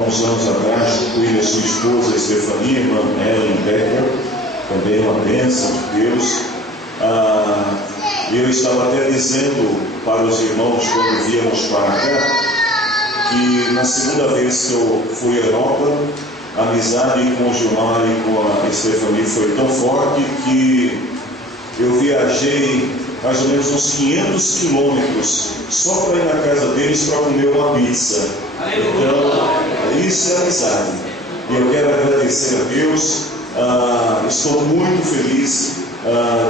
Uns anos atrás, fui a sua esposa Estefania, irmã Ellen Becker, também uma bênção de Deus. Eu estava até dizendo para os irmãos quando viemos para cá, que na segunda vez que eu fui à Europa, a amizade com o Gilmar e com a Estefania foi tão forte que eu viajei mais ou menos uns 500 quilômetros só para ir na casa deles para comer uma pizza. Então, isso é amizade. E eu quero agradecer a Deus. Estou muito feliz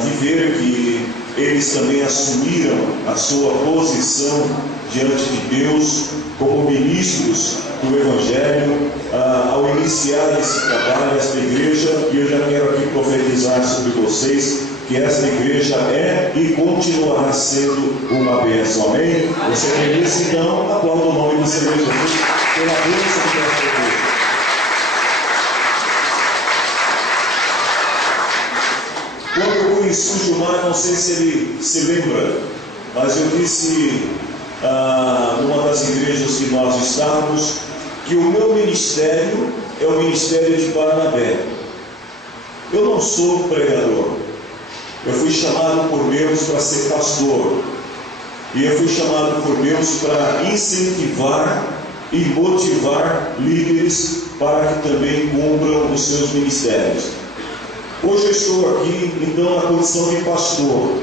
de ver que eles também assumiram a sua posição diante de Deus como ministros do Evangelho ao iniciar esse trabalho, esta igreja. E eu já quero aqui profetizar sobre vocês que esta igreja é e continuará sendo uma bênção. Amém? Você crê nisso? Então, aplauda o nome do Senhor Jesus pela bênção desta igreja. Quando eu conheci o Gilmar, não sei se ele se lembra, mas eu disse numa das igrejas que nós estávamos que o meu ministério é o ministério de Barnabé. Eu não sou pregador. Eu fui chamado por Deus para ser pastor. E eu fui chamado por Deus para incentivar e motivar líderes para que também cumpram os seus ministérios. Hoje eu estou aqui, então, na condição de pastor.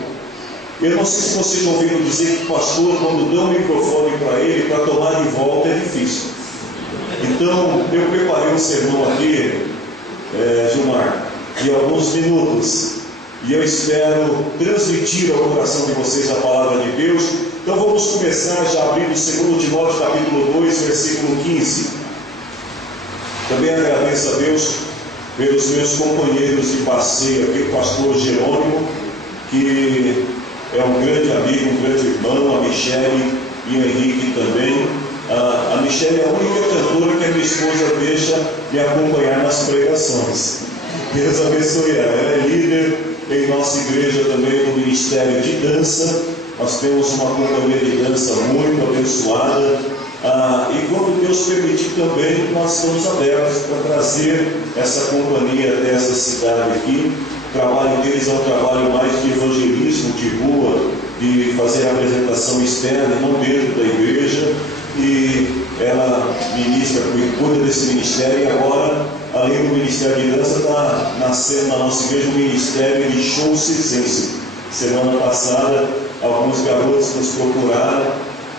Eu não sei se vocês ouviram dizer que pastor, quando dão o microfone para ele, para tomar de volta é difícil. Então, eu preparei um sermão aqui, Gilmar, de alguns minutos. E eu espero transmitir ao coração de vocês a palavra de Deus. Então vamos começar já abrindo 2 Timóteo capítulo 2, versículo 15. Também agradeço a Deus pelos meus companheiros de passeio aqui, o pastor Jerônimo, que é um grande amigo, um grande irmão, a Michele e o Henrique também. A Michele é a única cantora que a minha esposa deixa me acompanhar nas pregações. Deus abençoe ela. Ela é líder em nossa igreja também no ministério de dança. Nós temos uma companhia de dança muito abençoada. E quando Deus permitir também, nós estamos abertos para trazer essa companhia dessa cidade aqui. O trabalho deles é um trabalho mais de evangelismo, de rua, de fazer a apresentação externa, não dentro da igreja. E ela ministra, cuida desse ministério. E agora, além do ministério de dança, está nascendo na nossa igreja um ministério de show circense. Semana passada, alguns garotos nos procuraram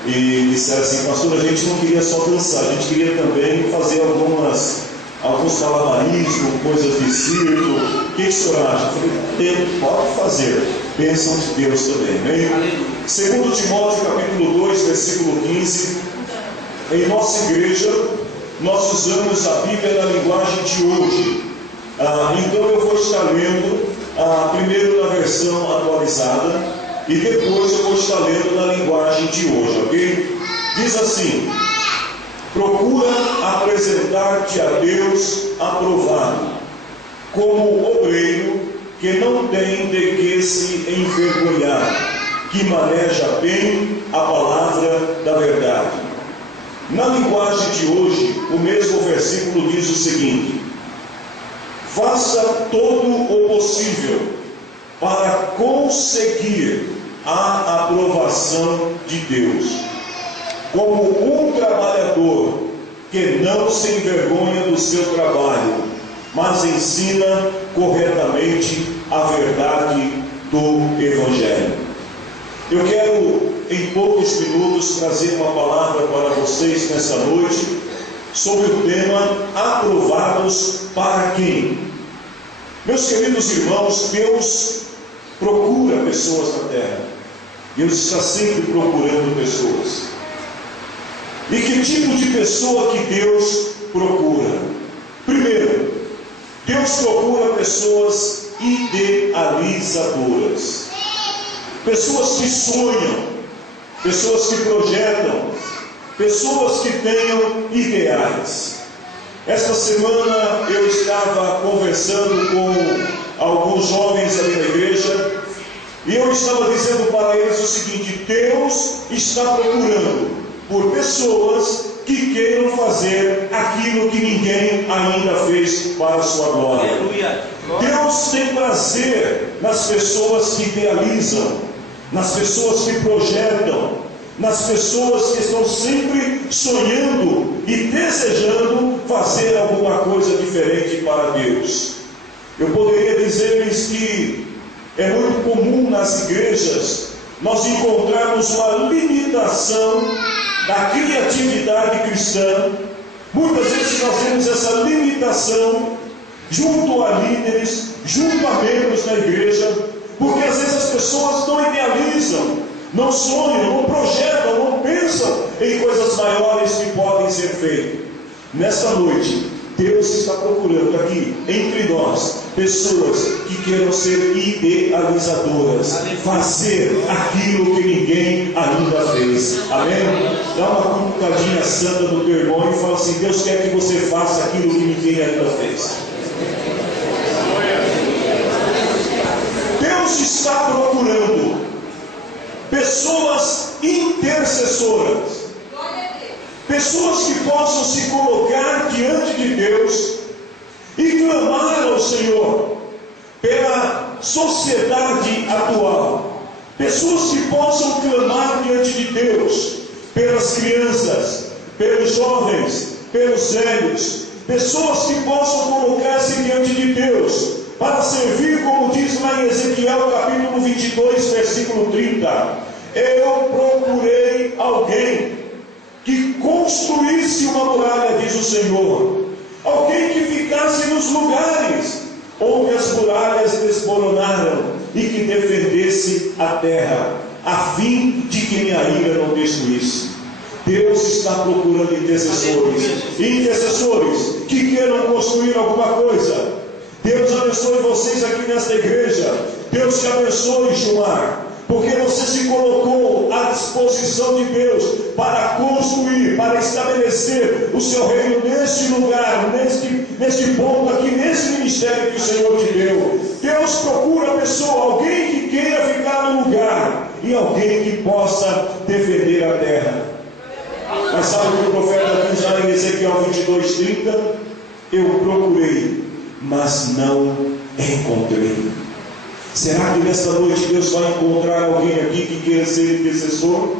e disseram assim: pastor, a gente não queria só dançar, a gente queria também fazer alguns malabarismos, coisas de circo. O que o senhor acha? Eu falei: pode fazer, bênção de Deus também. Amém? 2 Timóteo capítulo 2, versículo 15. Em nossa igreja, nós usamos a Bíblia na linguagem de hoje. Então eu vou estar lendo primeiro na versão atualizada e depois eu vou estar lendo na linguagem de hoje, ok? Diz assim: procura apresentar-te a Deus aprovado, como obreiro que não tem de que se envergonhar, que maneja bem a palavra da verdade. Na linguagem de hoje, o mesmo versículo diz o seguinte: faça todo o possível para conseguir a aprovação de Deus, como um trabalhador que não se envergonha do seu trabalho, mas ensina corretamente a verdade do Evangelho. Eu quero, em poucos minutos, trazer uma palavra para vocês nesta noite sobre o tema aprovados para quem? Meus queridos irmãos, Deus procura pessoas na terra. Deus está sempre procurando pessoas. E que tipo de pessoa que Deus procura? Primeiro, Deus procura pessoas idealizadoras. Pessoas que sonham, pessoas que projetam, pessoas que tenham ideais. Esta semana eu estava conversando com alguns jovens ali na igreja e eu estava dizendo para eles o seguinte: Deus está procurando por pessoas que queiram fazer aquilo que ninguém ainda fez para a sua glória. Aleluia. Deus tem prazer nas pessoas que idealizam, nas pessoas que projetam, nas pessoas que estão sempre sonhando e desejando fazer alguma coisa diferente para Deus. Eu poderia dizer-lhes que é muito comum nas igrejas nós encontrarmos uma limitação da criatividade cristã. Muitas vezes nós temos essa limitação junto a líderes, junto a membros da igreja, porque às vezes as pessoas não idealizam, não sonham, não projetam, não pensam em coisas maiores que podem ser feitas. Nesta noite, Deus está procurando aqui, entre nós, pessoas que queiram ser idealizadoras, fazer aquilo que ninguém ainda fez. Amém? Dá uma cutucadinha santa no teu irmão e fala assim: Deus quer que você faça aquilo que ninguém ainda fez. Deus está procurando pessoas intercessoras, pessoas que possam se colocar diante de Deus e clamar ao Senhor pela sociedade atual, pessoas que possam clamar diante de Deus pelas crianças, pelos jovens, pelos velhos, pessoas que possam colocar-se diante de Deus para servir, como diz lá em Ezequiel capítulo 22, versículo 30. Eu procurei alguém que construísse uma muralha, diz o Senhor, alguém que ficasse nos lugares onde as muralhas desmoronaram e que defendesse a terra, a fim de que minha ira não destruísse. Deus está procurando intercessores que queiram construir alguma coisa. Deus abençoe vocês aqui nesta igreja. Deus te abençoe, Gilmar, porque você se colocou à disposição de Deus para construir, para estabelecer o seu reino neste lugar, neste ponto aqui, nesse ministério que o Senhor te deu. Deus procura a pessoa, alguém que queira ficar no lugar e alguém que possa defender a terra. Mas sabe o que o profeta diz lá em Ezequiel 22, 30? Eu procurei, mas não encontrei. Será que nesta noite Deus vai encontrar alguém aqui que queira ser intercessor?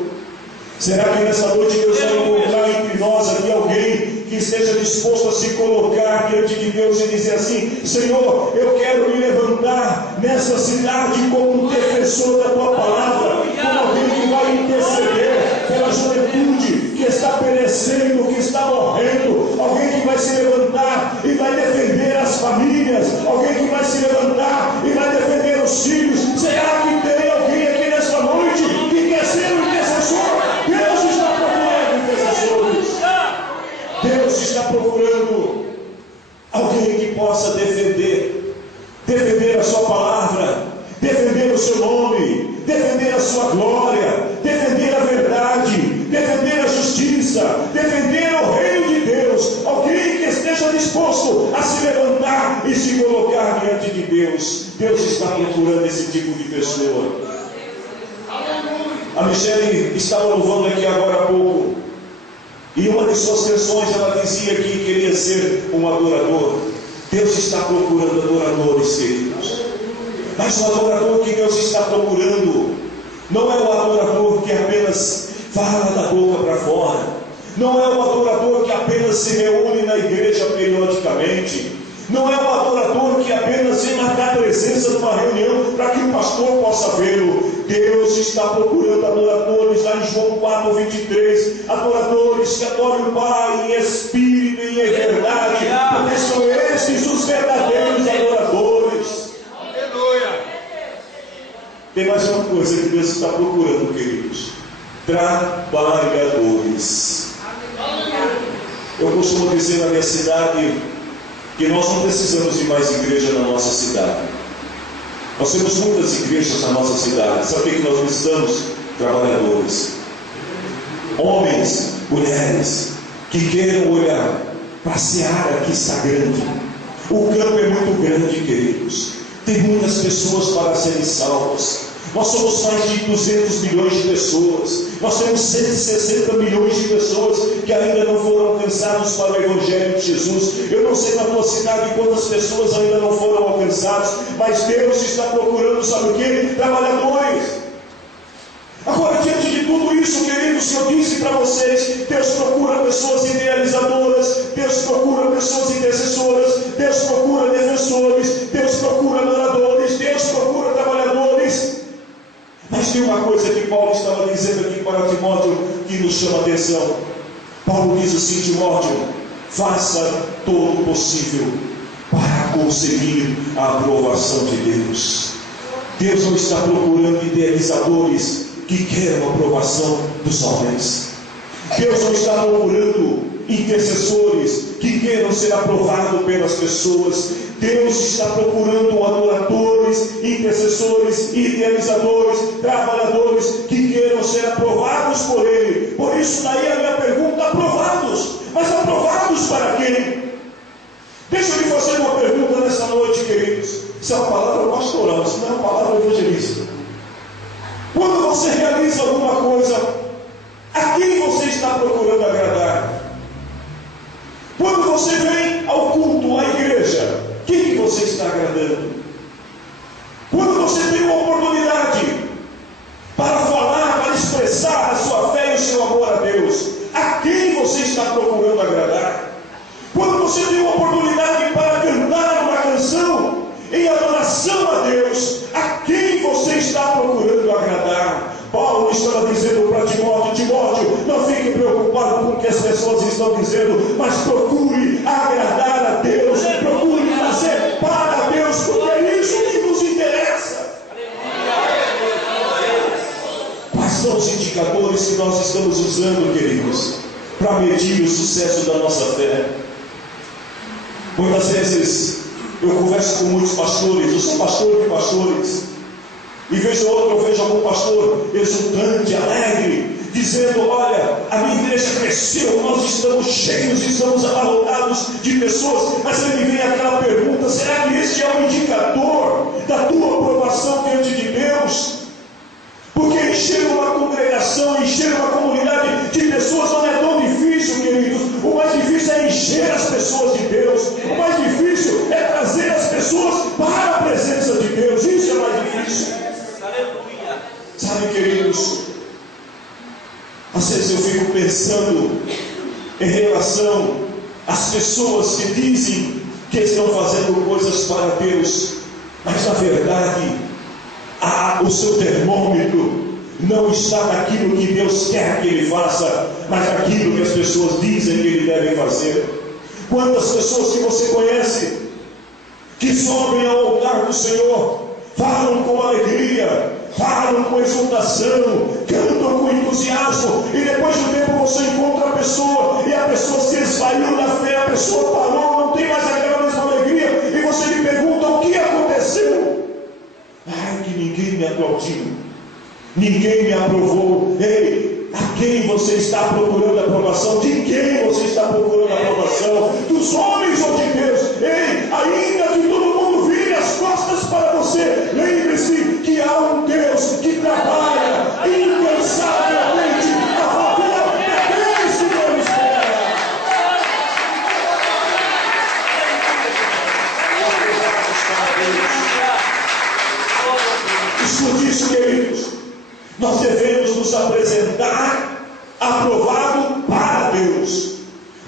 Será que nesta noite Deus vai encontrar entre nós aqui alguém que esteja disposto a se colocar diante de Deus e dizer assim: Senhor, eu quero me levantar nessa cidade como um defensor da Tua palavra, como alguém que vai interceder pela juventude que está perecendo, que está morrendo, alguém que vai se levantar e vai defender as famílias, alguém que vai se levantar e vai defender os filhos. Será que tem alguém aqui nesta noite que quer ser um intercessor? Deus está procurando intercessores. Deus está procurando alguém que possa defender a sua palavra, defender o seu nome, defender a sua glória, defender a verdade, defender a justiça, defender o reino de Deus. Alguém que esteja disposto a se levantar e se colocar diante de Deus. Deus está procurando esse tipo de pessoa. A Michele estava louvando aqui agora há pouco, e uma de suas canções ela dizia que queria ser um adorador. Deus está procurando adoradores, queridos. Mas o adorador que Deus está procurando não é o adorador que apenas fala da boca para fora, não é o adorador que apenas se reúne na igreja periodicamente, não é o adorador que apenas vem marcar presença numa reunião para que o pastor possa vê-lo. Deus está procurando adoradores, lá em João 4, 23, adoradores que adoram o Pai em espírito e em verdade, porque são esses os verdadeiros adoradores. Tem mais uma coisa que Deus está procurando, queridos: trabalhadores. Eu costumo dizer na minha cidade que nós não precisamos de mais igreja na nossa cidade. Nós temos muitas igrejas na nossa cidade. Sabe o que nós precisamos? Trabalhadores, homens, mulheres que queiram olhar para a seara que está grande. O campo é muito grande, queridos. Tem muitas pessoas para serem salvas, Nós somos mais de 200 milhões de pessoas. Nós temos 160 milhões de pessoas que ainda não foram alcançados para o Evangelho de Jesus. Eu não sei na tua cidade quantas pessoas ainda não foram alcançadas, mas Deus está procurando, sabe o quê? Trabalhadores. Agora, diante de tudo isso, queridos, eu disse para vocês, Deus procura pessoas idealizadoras, Deus procura pessoas intercessoras, Deus procura defensores, Deus procura adoradores, Deus procura trabalhadores. Mas tem uma coisa que Paulo estava dizendo aqui para Timóteo que nos chama a atenção. Paulo diz assim: Timóteo, faça todo o possível para conseguir a aprovação de Deus. Deus não está procurando idealizadores que queiram a aprovação dos homens. Deus não está procurando intercessores que queiram ser aprovados pelas pessoas. Deus está procurando adoradores, intercessores, idealizadores, trabalhadores que queiram ser aprovados por Ele. Por isso daí a minha pergunta: aprovados? Mas aprovados para quem? Deixa eu lhe fazer uma pergunta nessa noite, queridos. Isso é uma palavra pastoral, isso não é uma palavra evangelista. Quando você realiza alguma coisa, a quem você está procurando agradar? Quando você vem ao culto, à igreja, quem você está agradando? Quando você tem uma oportunidade para falar, para expressar a sua fé e o seu amor a Deus, a quem você está procurando agradar? Quando você tem uma oportunidade para cantar uma canção em adoração a Deus, a quem você está procurando agradar? Paulo estava dizendo para Timóteo: Timóteo, não fique preocupado com o que as pessoas estão dizendo, mas procure agradar a Deus, procure fazer para Deus, porque é isso que nos interessa. Quais são os indicadores que nós estamos usando, queridos, para medir o sucesso da nossa fé? Muitas vezes eu converso com muitos pastores, eu sou pastor de pastores, e vez ou outra eu vejo algum pastor exultante, alegre, dizendo: olha, a minha igreja cresceu, nós estamos cheios, estamos abarrotados de pessoas. Mas aí me vem aquela pergunta: será que este é um indicador da tua aprovação diante de Deus? Porque encher uma congregação, encher uma comunidade de pessoas não é tão difícil, queridos. O mais difícil é encher as pessoas de Deus. O mais difícil é trazer as pessoas para a presença de Deus. Isso é mais difícil. Sabe, queridos, às vezes eu fico pensando em relação às pessoas que dizem que estão fazendo coisas para Deus, mas na verdade o seu termômetro não está naquilo que Deus quer que ele faça, mas naquilo que as pessoas dizem que ele deve fazer. Quantas pessoas que você conhece que sobem ao altar do Senhor, falam com alegria, falam com exultação, cantam com entusiasmo, e depois de um tempo você encontra a pessoa, e a pessoa se esvaiu na fé, a pessoa parou, não tem mais aquela mesma alegria, e você lhe pergunta: o que aconteceu? Ai, que ninguém me aplaudiu, ninguém me aprovou. Ei, a quem você está procurando a aprovação? De quem você está procurando a aprovação? Dos homens ou de Deus? Ei, ainda que todo mundo vire as costas para você, lembre-se que há um Deus que trabalha incansavelmente a favor daqueles que não esperam. Escute isso, queridos. Nós devemos nos apresentar aprovado para Deus.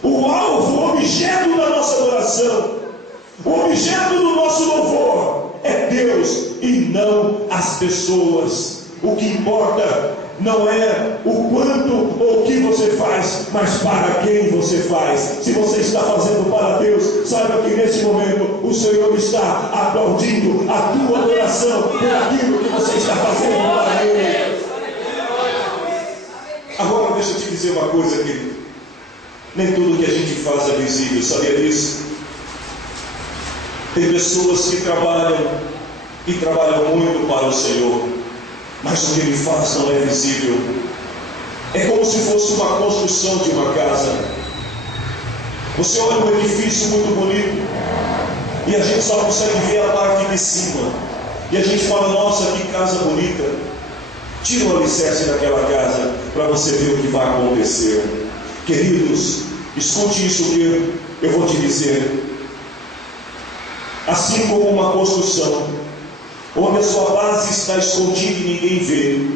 O alvo, o objeto da nossa adoração, o objeto do nosso louvor é Deus e não as pessoas. O que importa não é o quanto ou o que você faz, mas para quem você faz. Se você está fazendo para Deus, saiba que nesse momento o Senhor está aplaudindo a tua adoração por aquilo que você está fazendo para Ele. Agora deixa eu te dizer uma coisa, querido. Nem tudo que a gente faz é visível, sabia disso? Tem pessoas que trabalham e trabalham muito para o Senhor, mas o que ele faz não é visível. É como se fosse uma construção de uma casa. Você olha um edifício muito bonito e a gente só consegue ver a parte de cima. e a gente fala, nossa, que casa bonita. Tira o alicerce daquela casa para você ver o que vai acontecer. Queridos, escute isso que eu vou te dizer. Assim como uma construção, onde a sua base está escondida e ninguém vê,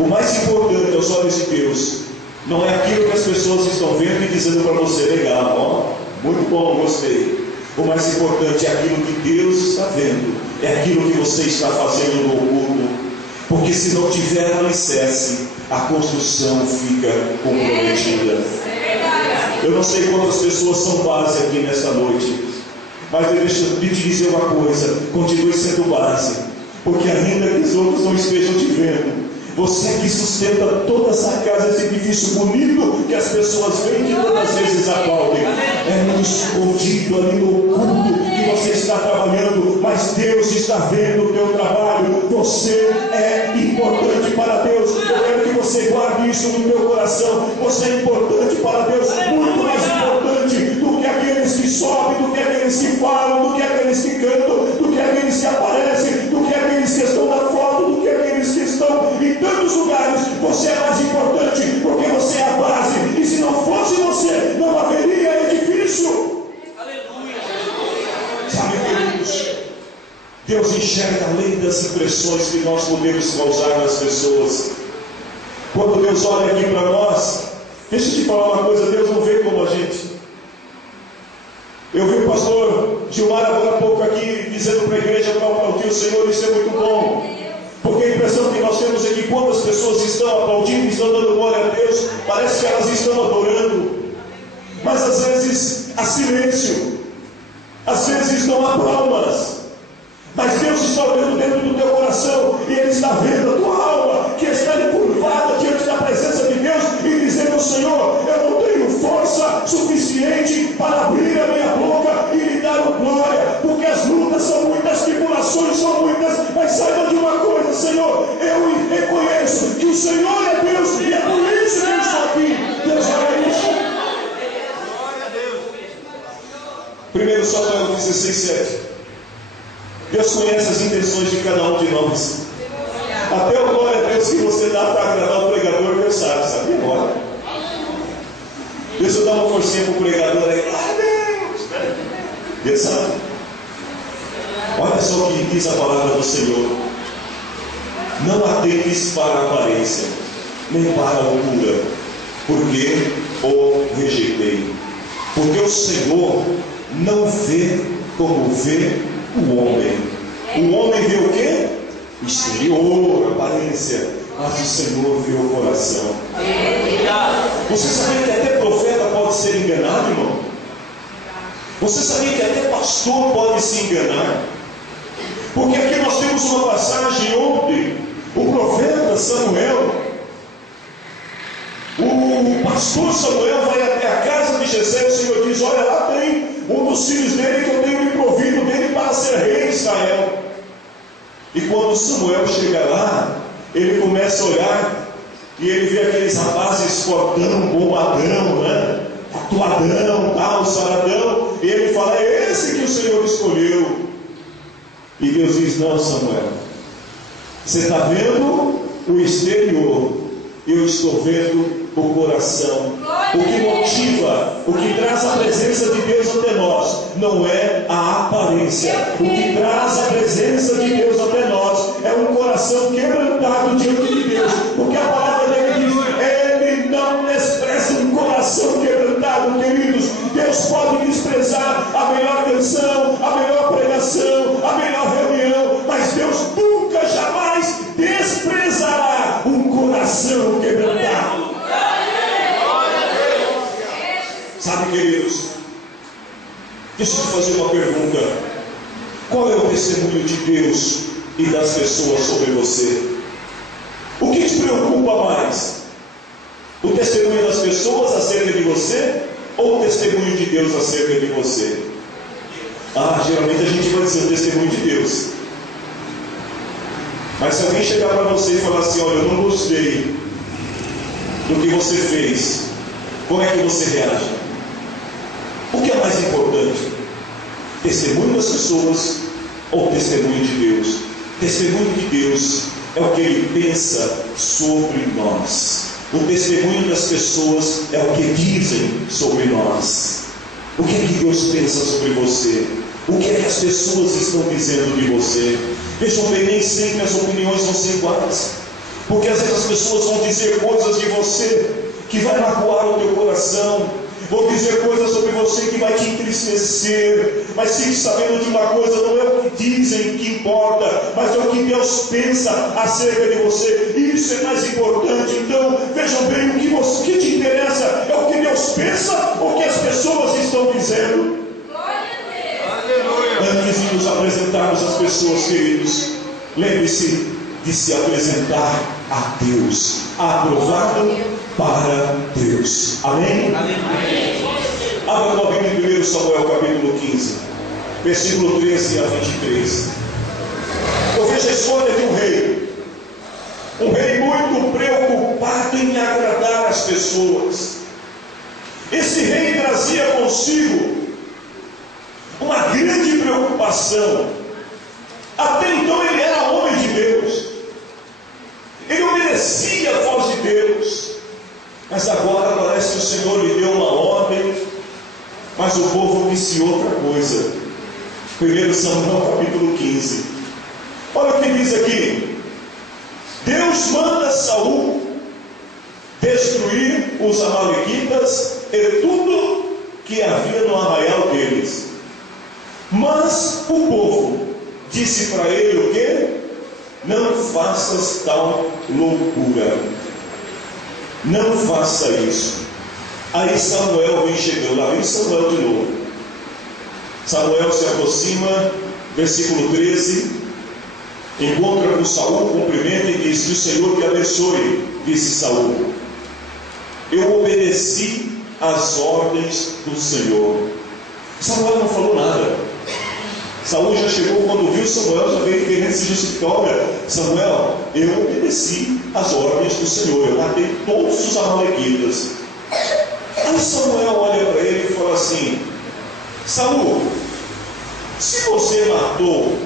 o mais importante aos olhos de Deus não é aquilo que as pessoas estão vendo e dizendo para você, legal, ó, muito bom, gostei. O mais importante é aquilo que Deus está vendo, é aquilo que você está fazendo no oculto. Porque se não tiver alicerce, a construção fica comprometida. Eu não sei quantas pessoas são base aqui nesta noite, mas deixa eu te dizer uma coisa, continue sendo base, porque ainda que os outros não estejam te vendo, você que sustenta toda essa casa, esse edifício bonito que as pessoas veem e todas as vezes aplaudem. É no escondido, ali no oculto que você está trabalhando, mas Deus está vendo o teu trabalho. Você é importante para Deus. Eu quero que você guarde isso no teu coração. Você é importante para Deus, muito mais importante do que aqueles que sobem, do que aqueles que falam, do que aqueles que cantam, do que aqueles que aparecem, do que aqueles que estão na foto, do que aqueles que estão em tantos lugares. Você é mais importante porque você é a base, e se não fosse você, não haveria edifício. Aleluia. Sabe, queridos, Deus enxerga além das impressões que nós podemos causar nas pessoas. Quando Deus olha aqui para nós, deixa eu te falar uma coisa, Deus não vê como a gente. Eu vi o pastor Gilmar agora há pouco aqui dizendo para a igreja para aplaudir o Senhor, isso é muito bom. Porque a impressão que nós temos é que quando as pessoas estão aplaudindo, estão dando glória a Deus, parece que elas estão adorando. Mas às vezes há silêncio, às vezes não há palmas. Mas Deus está olhando dentro do teu coração e Ele está vendo a tua alma, que está encurvada diante da presença de Deus e dizendo, Senhor, eu não tenho força suficiente para abrir a minha boca e lhe dar glória, porque as lutas são muitas, as tribulações são muitas, mas saiba de uma coisa, Senhor, eu reconheço que o Senhor é Deus e é por isso que eu estou aqui. Deus é isso. 1 Samuel 16:7. Deus conhece as intenções de cada um de nós. Até o glória a Deus que você dá para agradar o pregador, Deus sabe, sabe? Embora. Deixa eu dar uma forcinha para o pregador aí. Deus! Deus sabe. Olha só o que diz a palavra do Senhor. Não atentes para a aparência, nem para a altura, porque o rejeitei. Porque o Senhor não vê como vê o homem. O homem vê o quê? O exterior, a aparência. Mas o Senhor vê o coração. Você sabia que até profeta pode ser enganado, irmão? Você sabia que até pastor pode se enganar? Porque aqui nós temos uma passagem onde o profeta Samuel, o pastor Samuel vai até a casa de Jessé e o Senhor diz, olha lá tem um dos filhos dele que eu tenho me provido dele para ser rei de Israel. E quando Samuel chega lá, ele começa a olhar e ele vê aqueles rapazes fortão, bombadão, né? Tatuadão, tal, saradão, e ele fala, é esse que o Senhor escolheu. E Deus diz, não, Samuel, você está vendo o exterior, eu estou vendo o coração. O que motiva, o que traz a presença de Deus até nós, não é a aparência. O que traz a presença de Deus até nós é um coração quebrantado diante de Deus. Porque a palavra dele diz, Ele não despreza um coração quebrantado, queridos. Deus pode desprezar a melhor canção, a melhor pregação, a melhor reunião, mas Deus nunca, jamais desprezará um coração quebrantado. Sabe, queridos, deixa eu te fazer uma pergunta. Qual é o testemunho de Deus e das pessoas sobre você? O que te preocupa mais? O testemunho das pessoas acerca de você ou o testemunho de Deus acerca de você? Geralmente a gente vai dizer o testemunho de Deus. Mas se alguém chegar para você e falar assim, olha, eu não gostei do que você fez, como é que você reage? O que é mais importante? Testemunho das pessoas ou o testemunho de Deus? O testemunho de Deus é o que Ele pensa sobre nós. O testemunho das pessoas é o que dizem sobre nós. O que é que Deus pensa sobre você? O que é que as pessoas estão dizendo de você? Vejam bem, nem sempre as opiniões vão ser iguais, porque às vezes as pessoas vão dizer coisas de você que vai magoar o teu coração, vão dizer coisas sobre você que vai te entristecer, mas fique sabendo de uma coisa: não é o que dizem que importa, mas é o que Deus pensa acerca de você. Isso é mais importante. Então vejam bem, o que te interessa é o que Deus pensa ou o que as pessoas estão dizendo. Antes de nos apresentarmos às pessoas, queridos, lembre-se de se apresentar a Deus, aprovado para Deus. Amém? Abra tua Bíblia em 1 Samuel capítulo 15, versículo 13 a 23. Eu vejo a história de um rei muito preocupado em agradar as pessoas. Esse rei trazia consigo uma grande preocupação. Até então ele era homem de Deus, ele obedecia a voz de Deus, mas agora parece que o Senhor lhe deu uma ordem, mas o povo disse outra coisa. 1 Samuel capítulo 15, olha o que diz aqui: Deus manda Saul destruir os amalequitas e tudo que havia no arraial deles. Mas o povo disse para ele o quê? Não faças tal loucura, não faça isso. Aí Samuel vem chegando, lá vem Samuel de novo. Samuel se aproxima, versículo 13, encontra com Saul, cumprimenta e diz: que o Senhor te abençoe. Disse Saul: eu obedeci às ordens do Senhor. Samuel não falou nada. Saul já chegou, quando viu Samuel, já veio querendo se justificar: olha, Samuel, eu obedeci às ordens do Senhor, eu matei todos os amalequitas. Aí Samuel olha para ele e fala assim: Saul, se você matou,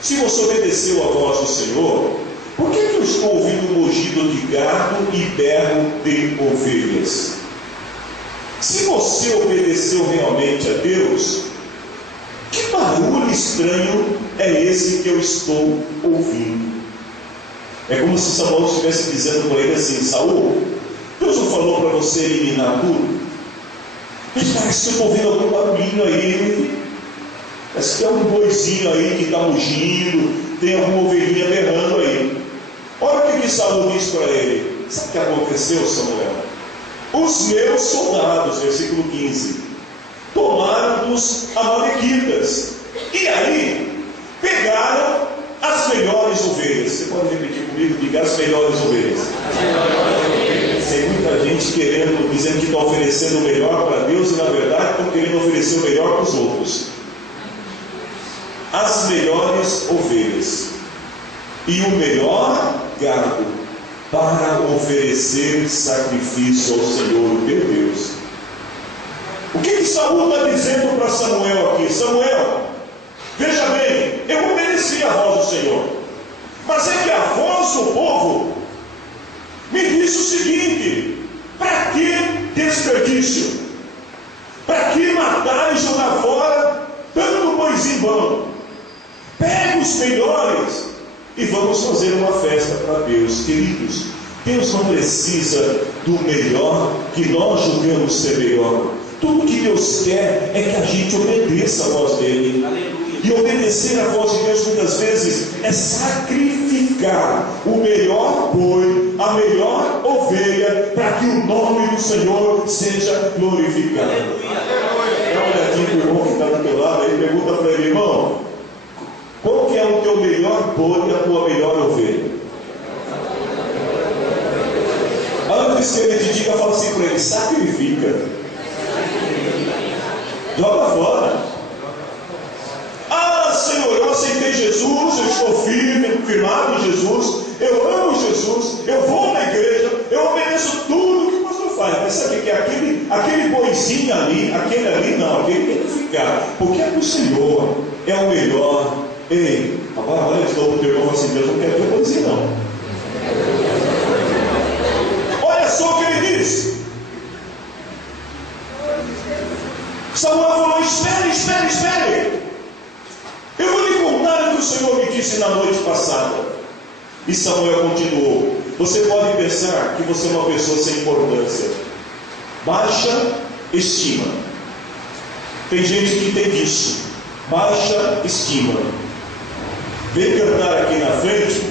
se você obedeceu à voz do Senhor, por que eu estou ouvindo mugido de gado e berro de ovelhas? Se você obedeceu realmente a Deus, que barulho estranho é esse que eu estou ouvindo? É como se Samuel estivesse dizendo para ele assim: Saul, Deus não falou para você eliminar tudo? Mas parece que eu estou ouvindo algum barulhinho aí. Parece que tem um boizinho aí que está mugindo, tem alguma ovelhinha berrando aí. Olha o que Saul diz para ele. Sabe o que aconteceu, Samuel? Os meus soldados, versículo 15, tomaram dos amalequitas, e aí pegaram as melhores ovelhas. Você pode repetir comigo? Diga: as melhores ovelhas. Tem muita gente querendo, dizendo que está oferecendo o melhor para Deus, e na verdade estão querendo oferecer o melhor para os outros. As melhores ovelhas e o melhor gado, para oferecer sacrifício ao Senhor teu Deus. O que Saul está dizendo para Samuel aqui? Samuel, veja bem, eu obedeci a voz do Senhor, mas é que a voz do povo me disse o seguinte: para que desperdício? Para que matar e jogar fora tanto boizinho bom? Pega os melhores e vamos fazer uma festa para Deus. Queridos, Deus não precisa do melhor que nós julgamos ser melhor. Tudo que Deus quer é que a gente obedeça a voz dele. Aleluia. E obedecer a voz de Deus muitas vezes é sacrificar o melhor boi, a melhor ovelha, para que o nome do Senhor seja glorificado. Dá uma olhadinha para o irmão que está do teu lado aí, pergunta para ele: irmão, qual que é o teu melhor boi e a tua melhor ovelha? Antes que ele te diga, fala assim para ele: sacrifica. Joga fora. Ah, Senhor, eu aceitei Jesus, eu estou firmado em Jesus, eu amo Jesus, eu vou na igreja, eu obedeço tudo que o pastor faz. Mas sabe que aquele boizinho ali, aquele ali não, aquele tem que ficar, porque é para o Senhor, é o melhor. Ei, agora olha de novo o teu irmão e fala assim: Deus não quer tua poesia, não. Olha só o que ele diz. Samuel falou: espere. Eu vou lhe contar o que o Senhor me disse na noite passada. E Samuel continuou: você pode pensar que você é uma pessoa sem importância, baixa estima. Tem gente que tem isso, baixa estima. Vem cantar aqui na frente,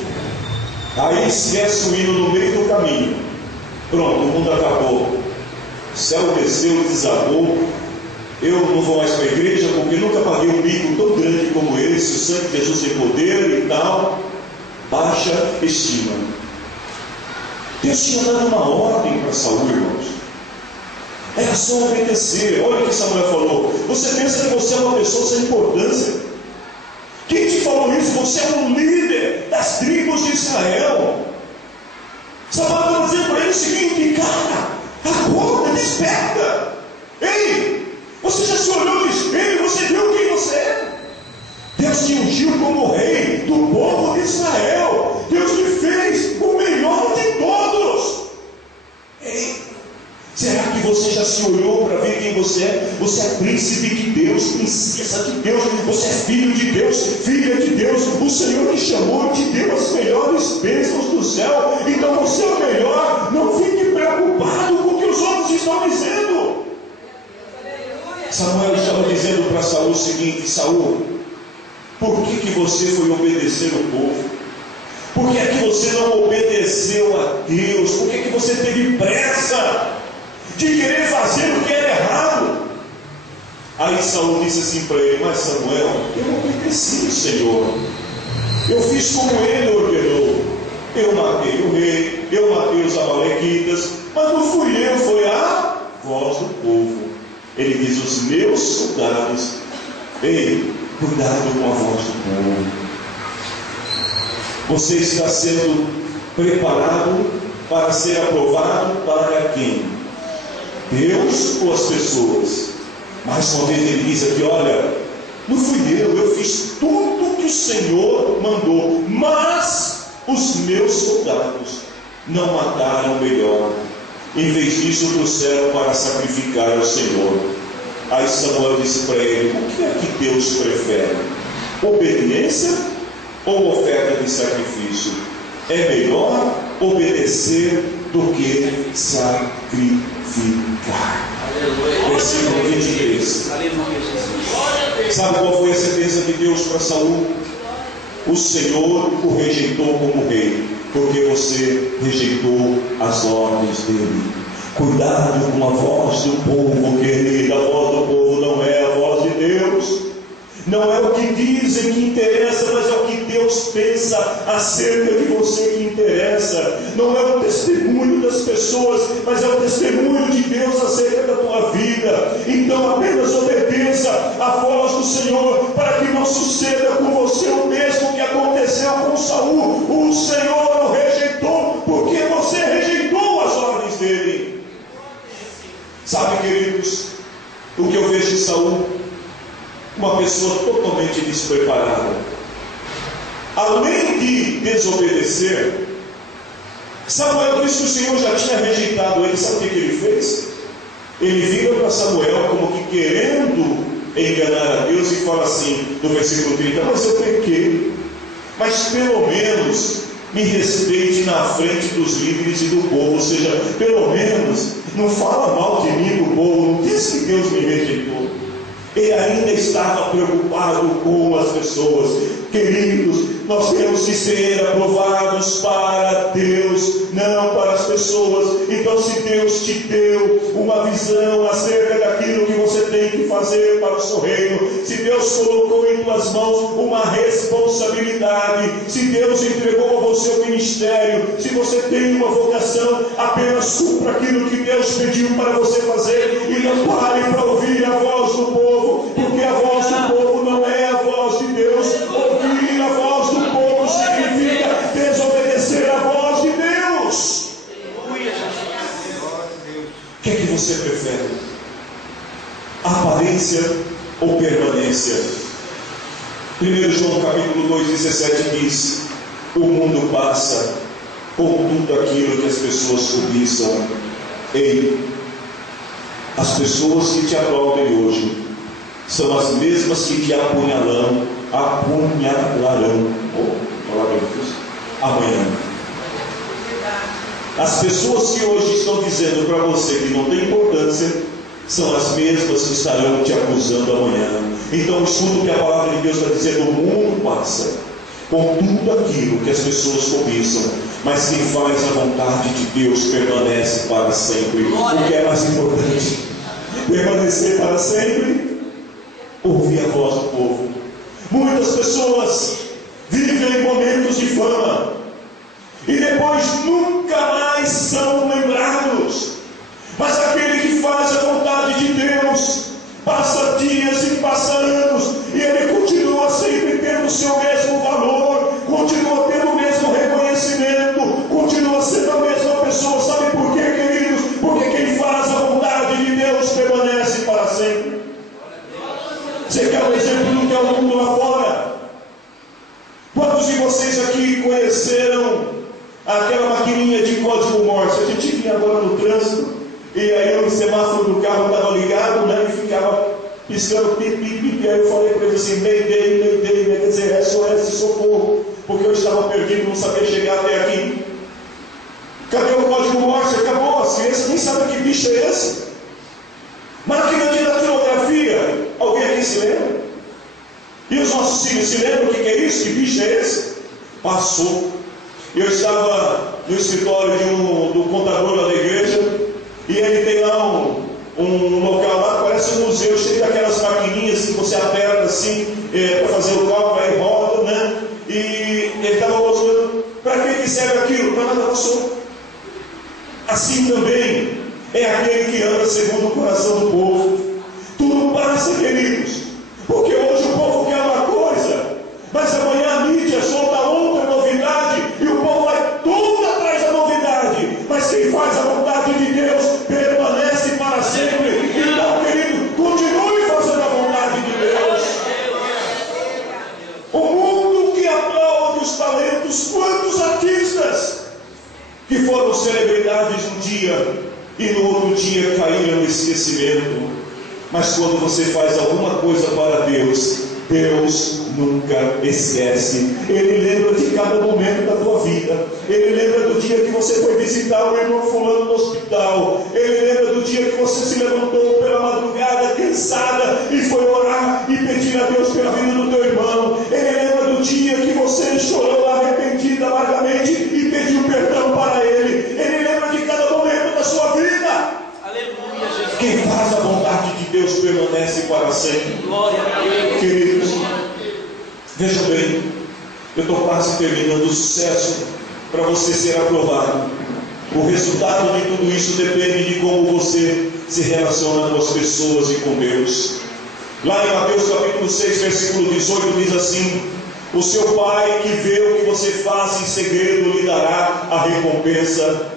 aí esquece o hino no meio do caminho. Pronto, o mundo acabou. O céu desceu, desabou. Eu não vou mais para a igreja porque nunca paguei um mico tão grande como esse. O sangue de Jesus tem poder e tal. Baixa estima. Deus tinha dado uma ordem para Saul, irmãos. Era só obedecer. Olha o que Samuel falou: você pensa que você é uma pessoa sem importância? Quem te falou isso? Você é um líder das tribos de Israel. Samuel estava dizendo para ele o seguinte: cara, acorda, desperta. Ei, você já se olhou no espelho, você viu quem você é? Deus te ungiu como rei do povo de Israel. Deus te fez o melhor de todos. Ei, será que você já se olhou para ver quem você é? Você é príncipe de Deus, princesa de Deus. Você é filho de Deus, filha de Deus. O Senhor te chamou, te deu as melhores bênçãos do céu. Então você é o melhor. Não fique preocupado com o que os outros estão dizendo. Samuel estava dizendo para Saul o seguinte: Saul, por que você foi obedecer o povo? Por que é que você não obedeceu a Deus? Por que é que você teve pressa de querer fazer o que era errado? Aí Saul disse assim para ele: mas Samuel, eu obedeci o Senhor. Eu fiz como ele ordenou. Eu matei o rei, eu matei os amalequitas, mas não fui eu, foi a voz do povo. Ele diz: os meus soldados. Ei, cuidado com a voz do povo. Você está sendo preparado para ser aprovado para quem? Deus ou as pessoas? Mais uma vez ele diz aqui: olha, não fui eu fiz tudo que o Senhor mandou, mas os meus soldados não mataram o melhor. Em vez disso, trouxeram para sacrificar ao Senhor. Aí Samuel disse para ele: o que é que Deus prefere? Obediência ou oferta de sacrifício? É melhor obedecer do que sacrificar. Versículo 23. Sabe qual foi a sentença de Deus para Saul? O Senhor o rejeitou como rei, porque você rejeitou as ordens dele. Cuidado com a voz do povo, querido. A voz do povo não é a voz de Deus. Não é o que dizem que interessa, mas é o que Deus pensa acerca de você que interessa. Não é o testemunho das pessoas, mas é o testemunho de Deus acerca da tua vida. Então apenas obedeça a voz do Senhor, para que não suceda com você o mesmo que aconteceu com Saul. O Senhor o rejeitou, porque você rejeitou as ordens dele. Sabe, queridos, o que eu vejo em Saul? Uma pessoa totalmente despreparada. Além de desobedecer, Samuel disse que o Senhor já tinha rejeitado ele. Sabe o que ele fez? Ele vira para Samuel como que querendo enganar a Deus e fala assim, no versículo 30: mas eu pequei, mas pelo menos me respeite na frente dos líderes e do povo. Ou seja, pelo menos não fala mal de mim do povo, não diz que Deus me rejeitou. Ele ainda estava preocupado com as pessoas. Queridos, nós temos que ser aprovados para Deus, não para as pessoas. Então, se Deus te deu uma visão acerca daquilo que você tem que fazer para o seu reino, se Deus colocou em tuas mãos uma responsabilidade, se Deus entregou a você o ministério, se você tem uma vocação, apenas cumpra aquilo que Deus pediu para você fazer e não pare para ouvir a voz do povo, porque a voz do povo não é a voz de Deus. Ouvir a voz do povo significa desobedecer a voz de Deus. O que é que você prefere? Aparência ou permanência? 1 João capítulo 2,17 diz: o mundo passa com tudo aquilo que as pessoas cobiçam. Ei, as pessoas que te aplaudem hoje são as mesmas que te apunhalarão amanhã. As pessoas que hoje estão dizendo para você que não tem importância são as mesmas que estarão te acusando amanhã. Então escuta o que a palavra de Deus está dizendo: o mundo passa com tudo aquilo que as pessoas cobiçam, mas quem faz a vontade de Deus permanece para sempre. O que é mais importante? Permanecer para sempre? Ouvir a voz do povo. Muitas pessoas vivem momentos de fama e depois nunca mais são lembrados. Mas aquele que faz a vontade de Deus passa dias e passa anos e ele continua sempre tendo o seu mesmo valor, continua tendo o mesmo reconhecimento, continua sendo a mesma pessoa. Sabe por quê, queridos? Porque quem faz a vontade de Deus permanece para sempre. Você quer um exemplo do que é o mundo lá fora? Quantos de vocês aqui conheceram aquela maquininha de código Morse? A gente vinha agora no trânsito e aí o semáforo do carro estava ligado, né, e ficava piscando pip, pip, pip. E aí eu falei para ele assim: Mayday, quer dizer, SOS, socorro, porque eu estava perdido, não sabia chegar até aqui. Cadê o código Morse? Acabou, as crianças nem sabem que bicho é esse. Máquina de datilografia, alguém aqui se lembra? E os nossos filhos se lembram o que é isso? Que bicho é esse? Passou. Eu estava no escritório do contador lá da igreja, e ele tem lá um local lá que parece um museu, cheio daquelas maquininhas que você aperta assim, para fazer o cálculo, aí roda, né? E ele estava mostrando: para que serve aquilo? Para nada, passou. Assim também é aquele que anda segundo o coração do povo. Tudo passa, queridos, porque hoje o povo quer uma coisa, mas amanhã a mídia solta outra novidade e o povo vai tudo atrás da novidade. Mas quem faz a vontade de Deus permanece para sempre. Então, querido, continue fazendo a vontade de Deus. O mundo que aplaude os talentos, quantos artistas que foram celebridades um dia e no outro dia caíram no esquecimento. Mas quando você faz alguma coisa para Deus, Deus nunca esquece. Ele lembra de cada momento da tua vida. Ele lembra do dia que você foi visitar o irmão fulano no hospital. Ele lembra do dia que você se levantou pela madrugada cansada e foi orar e pedir a Deus pela vida do teu irmão. Ele lembra do dia que você chorou arrependido amargamente e pediu perdão para ele. Ele lembra de cada momento da sua vida. Aleluia, Jesus. Quem faz a vontade de Deus permanece para sempre. Glória a Deus. Queridos, veja bem, eu estou quase terminando. O sucesso para você ser aprovado, o resultado de tudo isso depende de como você se relaciona com as pessoas e com Deus. Lá em Mateus capítulo 6, versículo 18 diz assim: o seu pai que vê o que você faz em segredo lhe dará a recompensa.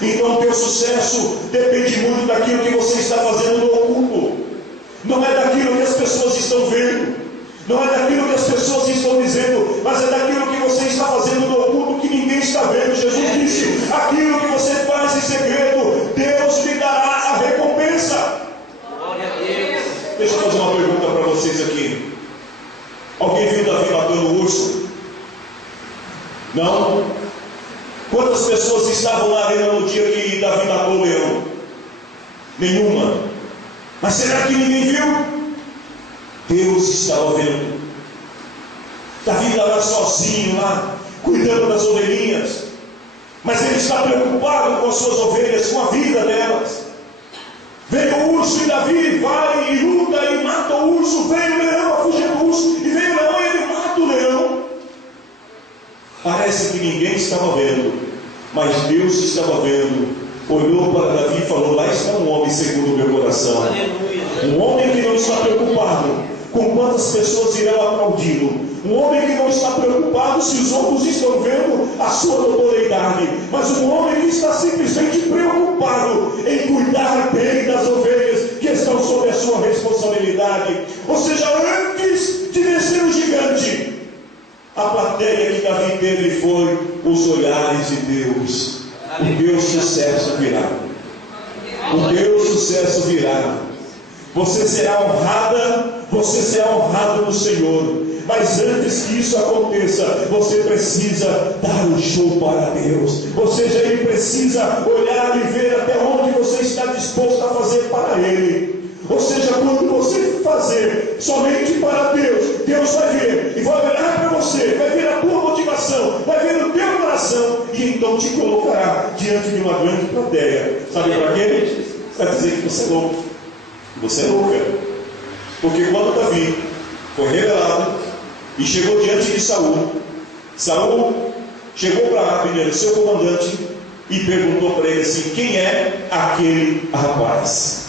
Então teu sucesso depende muito daquilo que você está fazendo no oculto. Não é daquilo que as pessoas estão vendo, não é daquilo que as pessoas estão dizendo, mas é daquilo que você está fazendo no oculto que ninguém está vendo. Jesus disse: aquilo que você faz em segredo, Deus lhe dará a recompensa. Glória a Deus. Deixa eu fazer uma pergunta para vocês aqui. Alguém viu Davi matando o urso? Não? Quantas pessoas estavam na arena no dia que Davi matou o leão? Nenhuma. Mas será que ninguém viu? Deus estava vendo. Davi estava sozinho lá, cuidando das ovelhinhas, mas ele está preocupado com as suas ovelhas, com a vida delas. Veio o urso e Davi vai e luta e mata o urso. Veio o leão a fugir do urso, e veio o leão e ele mata o leão. Parece que ninguém estava vendo, mas Deus estava vendo. Olhou para Davi e falou: lá está um homem segundo o meu coração. Aleluia. Um homem que não está preocupado com quantas pessoas irão aplaudi-lo. Um homem que não está preocupado se os outros estão vendo a sua notoriedade, mas um homem que está simplesmente preocupado em cuidar bem das ovelhas que estão sob a sua responsabilidade. Ou seja, antes de vencer o gigante, a plateia que Davi teve foi os olhares de Deus. O teu sucesso virá. O teu sucesso virá. Você será honrada, você será honrado no Senhor. Mas antes que isso aconteça, você precisa dar um show para Deus. Ou seja, Ele precisa olhar e ver até onde você está disposto a fazer para Ele. Ou seja, quando você fazer somente para Deus, Deus vai ver e vai olhar para você, vai ver a tua motivação, vai ver o teu coração e então te colocará diante de uma grande plateia. Sabe para quê? Vai dizer que você é louco. Você é louca. Porque quando Davi foi revelado e chegou diante de Saul, Saul chegou para Abner, seu comandante, e perguntou para ele assim: quem é aquele rapaz?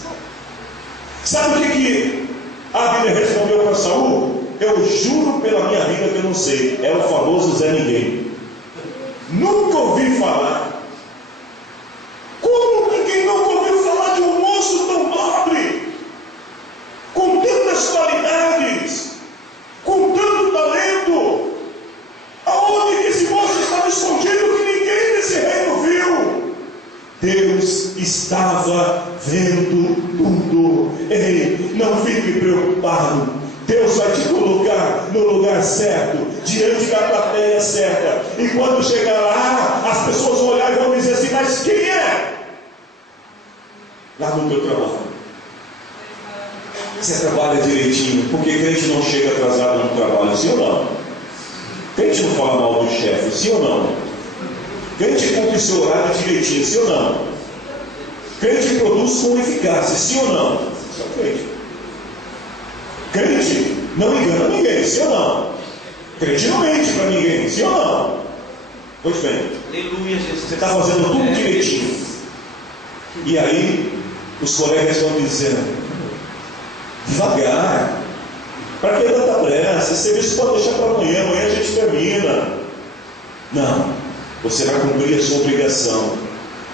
Sabe o que Abner respondeu para Saul? Eu juro pela minha vida que eu não sei. É o famoso Zé Ninguém. Nunca ouvi falar. Como ninguém nunca ouviu falar de um moço tão nobre, com tantas qualidades, com tanto talento? Aonde esse moço estava escondido que ninguém desse reino viu? Deus estava vendo tudo. Ei, não fique preocupado. Deus vai te colocar no lugar certo, diante da plateia certa. E quando chegar lá, as pessoas vão olhar e vão dizer assim: mas quem é? Lá no teu trabalho. Você trabalha direitinho, porque crente não chega atrasado no trabalho, sim ou não? Crente não fala mal do chefe, sim ou não? Crente cumpre o seu horário direitinho, sim ou não? Crente produz com eficácia, sim ou não? Só crente. Crente não engana ninguém, sim ou não? Crente não mente para ninguém, sim ou não? Pois bem. Aleluia, Jesus. Você está fazendo tudo direitinho. E aí, os colegas vão dizendo: devagar. Para que tanta pressa? Esse serviço pode deixar para amanhã, amanhã a gente termina. Não. Você vai cumprir a sua obrigação.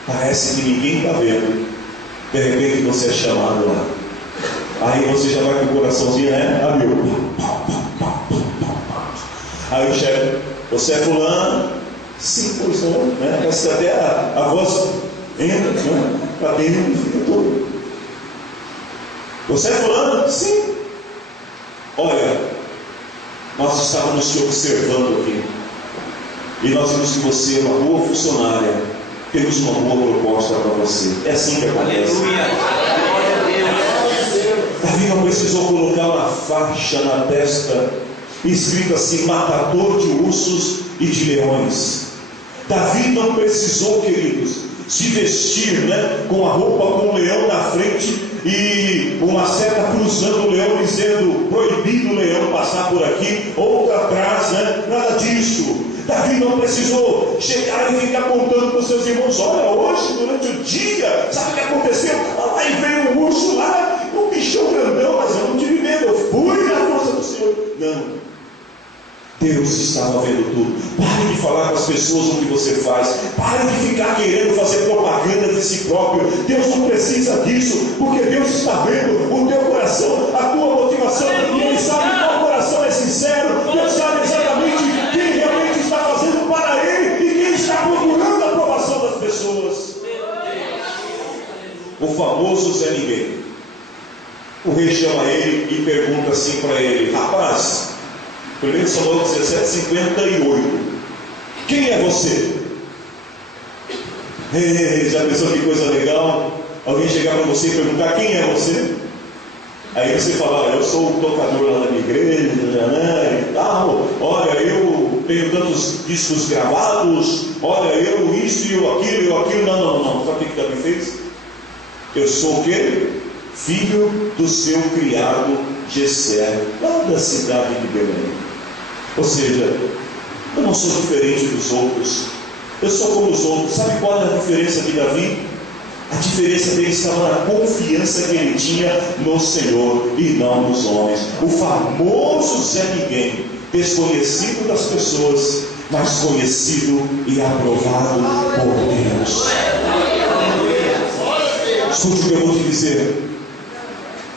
Parece que ninguém está vendo. De repente você é chamado lá. Aí você já vai com o coraçãozinho, né? Abriu. Aí o chefe: você é fulano? Sim, pois não, né? Parece até a voz entra, né? Para dentro e fica todo. Você é fulano? Sim. Olha, nós estávamos te observando aqui. E nós vimos que você é uma boa funcionária. Temos uma boa proposta para você. É assim que acontece. Aleluia. Glória a Deus. Davi não precisou colocar uma faixa na testa escrito assim: matador de ursos e de leões. Davi não precisou, queridos, se vestir, né, com a roupa com o leão na frente e uma seta cruzando o leão dizendo: proibido o leão passar por aqui, outra atrás, né? Nada disso. Davi não precisou chegar e ficar contando para os seus irmãos: olha, hoje durante o dia, sabe o que aconteceu? Aí veio um urso lá, um bichão grandão, mas eu não tive medo, eu fui na força do Senhor. Não. Deus estava vendo tudo. Pare de falar com as pessoas o que você faz. Pare de ficar querendo fazer propaganda de si próprio. Deus não precisa disso, porque Deus está vendo o teu coração, a tua motivação, e Ele sabe qual coração é sincero. Deus sabe exatamente quem realmente está fazendo para Ele e quem está procurando a aprovação das pessoas. O famoso Zé Ninguém. O rei chama ele e pergunta assim para ele: rapaz, 1 Samuel 17:58. Quem é você? Já pensou que coisa legal? Alguém chegar para você e perguntar: quem é você? Aí você fala: eu sou o tocador lá da minha igreja, né, e tal. Olha, eu tenho tantos discos gravados. Olha, eu isso e eu aquilo. Não. Sabe o que Davi fez? Eu sou o quê? Filho do seu criado Jessé, lá da cidade de Belém. Ou seja, eu não sou diferente dos outros. Eu sou como os outros. Sabe qual é a diferença de Davi? A diferença dele estava na confiança que ele tinha no Senhor e não nos homens. O famoso Zé Ninguém, desconhecido das pessoas, mas conhecido e aprovado por Deus. Escute o que eu vou te dizer.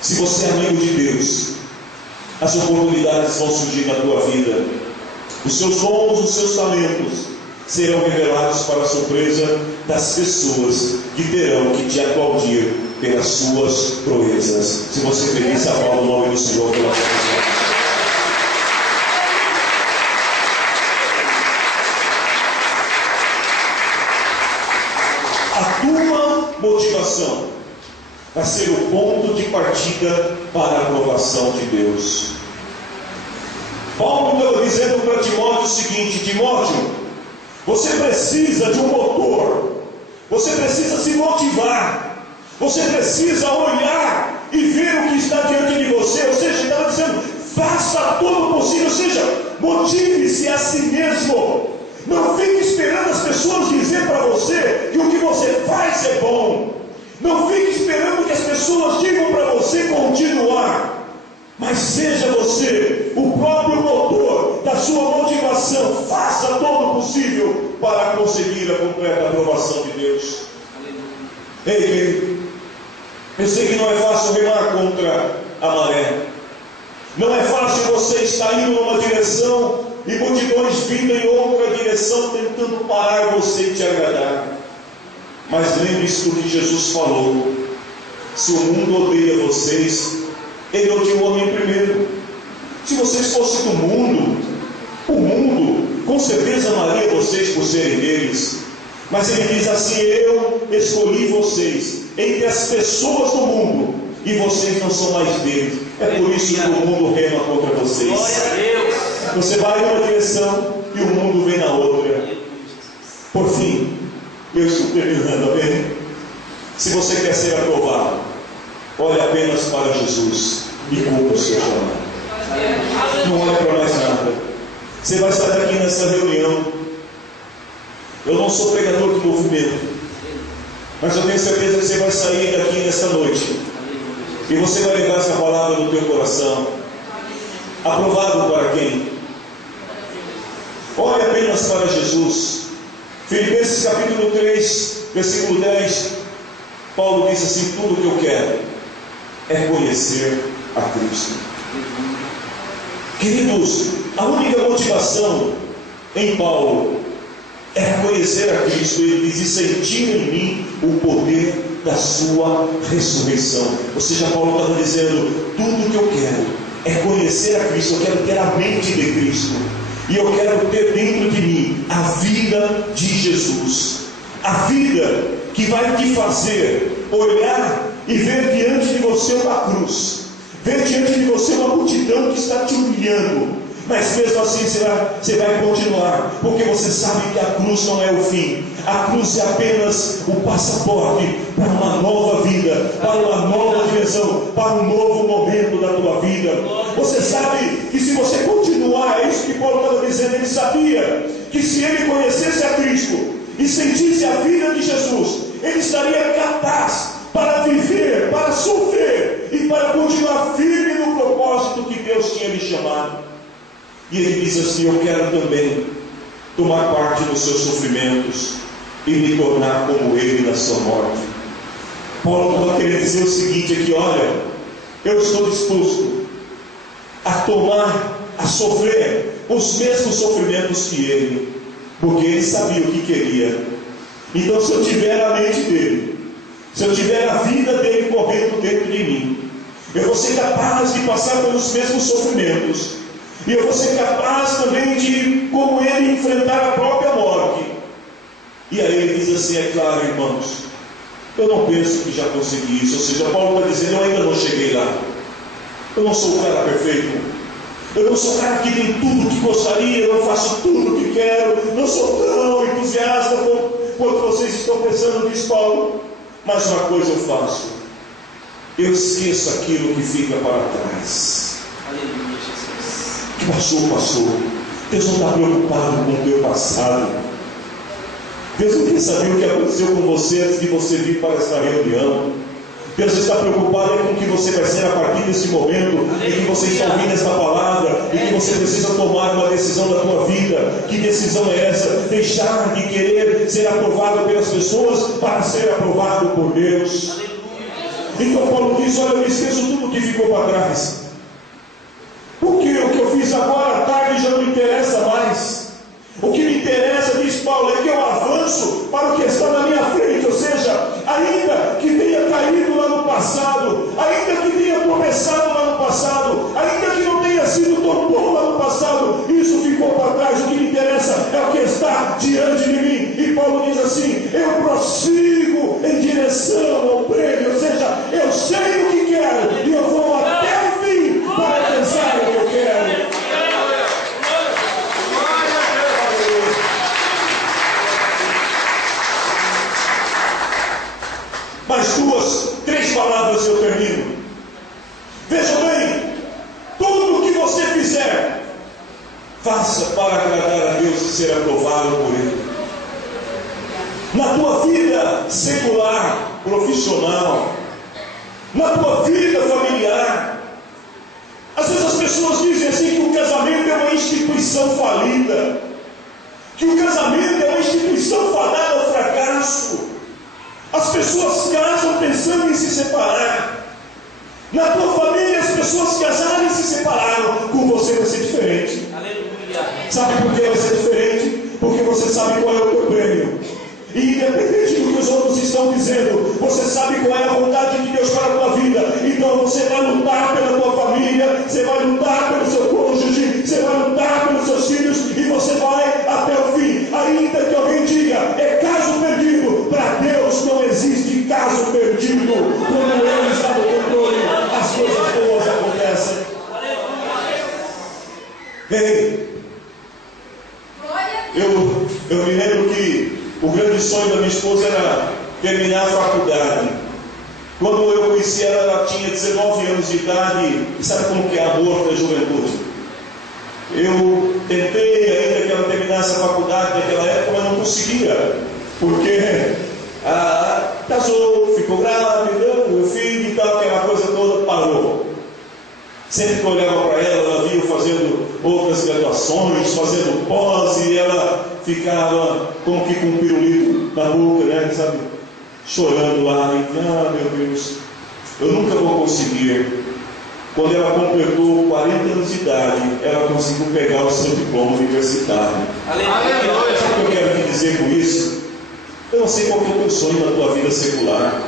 Se você é amigo de Deus, as oportunidades vão surgir na tua vida. Os seus dons, os seus talentos serão revelados para a surpresa das pessoas que terão que te aplaudir pelas suas proezas. Se você é feliz, aplauda o nome do Senhor pela sua vida. A tua motivação vai ser o ponto de partida para a aprovação de Deus. Paulo estava dizendo para Timóteo o seguinte: Timóteo, você precisa de um motor, você precisa se motivar, você precisa olhar e ver o que está diante de você. Ou seja, ele estava dizendo, faça todo o possível, ou seja, motive-se a si mesmo. Não fique esperando as pessoas dizer para você que o que você faz é bom. Não fique esperando que as pessoas digam para você continuar. Mas seja você o próprio motor da sua motivação. Faça todo o possível para conseguir a completa aprovação de Deus. Ei, eu sei que não é fácil remar contra a maré. Não é fácil você estar indo numa direção e multidões vindo em outra direção, tentando parar você e te agradar. Mas lembre-se do que Jesus falou: se o mundo odeia vocês, ele odiou a mim primeiro. Se vocês fossem do mundo, o mundo com certeza amaria vocês por serem deles. Mas ele diz assim: eu escolhi vocês entre as pessoas do mundo, e vocês não são mais deles. É por isso que o mundo rema contra vocês. Glória a Deus. Você vai numa direção e o mundo vem na outra. Por fim, eu estou terminando, amém? Se você quer ser aprovado, olhe apenas para Jesus e cumpra o seu chamado. Não olhe para mais nada. Você vai estar aqui nessa reunião. Eu não sou pregador de movimento, mas eu tenho certeza que você vai sair daqui nesta noite e você vai levar essa palavra no teu coração. Aprovado para quem? Olhe apenas para Jesus. Filipenses capítulo 3, versículo 10, Paulo diz assim: tudo que eu quero é conhecer a Cristo. Queridos, a única motivação em Paulo é conhecer a Cristo. Ele diz: e sentir em mim o poder da sua ressurreição. Ou seja, Paulo estava dizendo: tudo que eu quero é conhecer a Cristo. Eu quero ter a mente de Cristo, e eu quero ter dentro de mim a vida de Jesus, a vida que vai te fazer olhar e ver diante de você uma cruz, ver diante de você uma multidão que está te humilhando, mas mesmo assim você vai continuar, porque você sabe que a cruz não é o fim. A cruz é apenas o passaporte para uma nova vida, para uma nova direção, para um novo momento da tua vida. Você sabe que se você continuar, é isso que Paulo estava dizendo. Ele sabia que se ele conhecesse a Cristo e sentisse a vida de Jesus, ele estaria capaz para viver, para sofrer e para continuar firme no propósito que Deus tinha lhe chamado. E ele diz assim: eu quero também tomar parte nos seus sofrimentos e me tornar como ele na sua morte. Paulo estava querendo dizer o seguinte aqui: olha, eu estou disposto a tomar, a sofrer os mesmos sofrimentos que ele, porque ele sabia o que queria. Então, se eu tiver a mente dele, se eu tiver a vida dele correndo dentro de mim, eu vou ser capaz de passar pelos mesmos sofrimentos, e eu vou ser capaz também de, como ele, enfrentar a própria morte. E aí ele diz assim: é claro, irmãos, eu não penso que já consegui isso. Ou seja, Paulo está dizendo: eu ainda não cheguei lá. Eu não sou o cara perfeito. Eu não sou o cara que tem tudo o que gostaria. Eu não faço tudo o que quero. Não sou tão entusiasta quanto vocês estão pensando nisso, Paulo. Mas uma coisa eu faço: eu esqueço aquilo que fica para trás. Aleluia, Jesus. O que passou, passou. Deus não está preocupado com o teu passado. Deus não quer saber o que aconteceu com você antes de você vir para esta reunião. Deus está preocupado com o que você vai ser a partir desse momento em que você está ouvindo esta palavra, e que você precisa tomar uma decisão da tua vida. Que decisão é essa? Deixar de querer ser aprovado pelas pessoas para ser aprovado por Deus. Então Paulo diz: olha, eu esqueço tudo que ficou para trás, porque o que eu fiz agora à tarde já não interessa mais. O que me interessa, diz Paulo, é que eu avanço para o que está na minha frente. Ou seja, ainda que tenha caído lá no passado, ainda que tenha tropeçado lá no passado, ainda que não tenha sido tão bom lá no passado, isso ficou para trás. O que me interessa é o que está diante de mim. E Paulo diz assim: eu prossigo em direção ao prêmio. Ou seja, eu sei o que quero e eu vou até o fim para alcançar o que eu quero. Mais três palavras e eu termino. Vejam bem, tudo o que você fizer, faça para agradar a Deus e ser aprovado por Ele. Na tua vida secular, profissional, na tua vida familiar, às vezes as pessoas dizem assim que o casamento é uma instituição falida, que o casamento é uma instituição fadada ao fracasso. As pessoas casam pensando em se separar. Na tua família as pessoas casaram e se separaram. Com você vai ser diferente. Aleluia. Sabe por que vai ser diferente? Porque você sabe qual é o teu prêmio. E independente do que os outros estão dizendo, você sabe qual é a vontade de Deus para a tua vida. Então você vai lutar pela tua família, você vai lutar pelo seu cônjuge, você vai lutar pelos seus filhos, e você vai até o fim. Ainda que alguém diga: é caso perdido, para Deus não existe caso perdido. Quando Ele está no controle, as coisas boas acontecem. Ei, eu me lembro que o grande sonho da minha esposa era terminar a faculdade. Quando eu conheci ela, ela tinha 19 anos de idade. E sabe como que é amor da juventude? Eu tentei ainda que ela terminasse a faculdade naquela época, mas não conseguia, porque casou, ficou grávida, meu filho e tal, aquela coisa toda parou. Sempre que eu olhava para ela, ela via fazendo outras graduações, fazendo pós, e ela ficava como que com um pirulito na boca, né, sabe? Chorando lá, e meu Deus, eu nunca vou conseguir. Quando ela completou 40 anos de idade, ela conseguiu pegar o seu diploma universitário. Aleluia. Sabe o que eu quero te dizer com isso? Eu não sei qual que é o teu sonho na tua vida secular.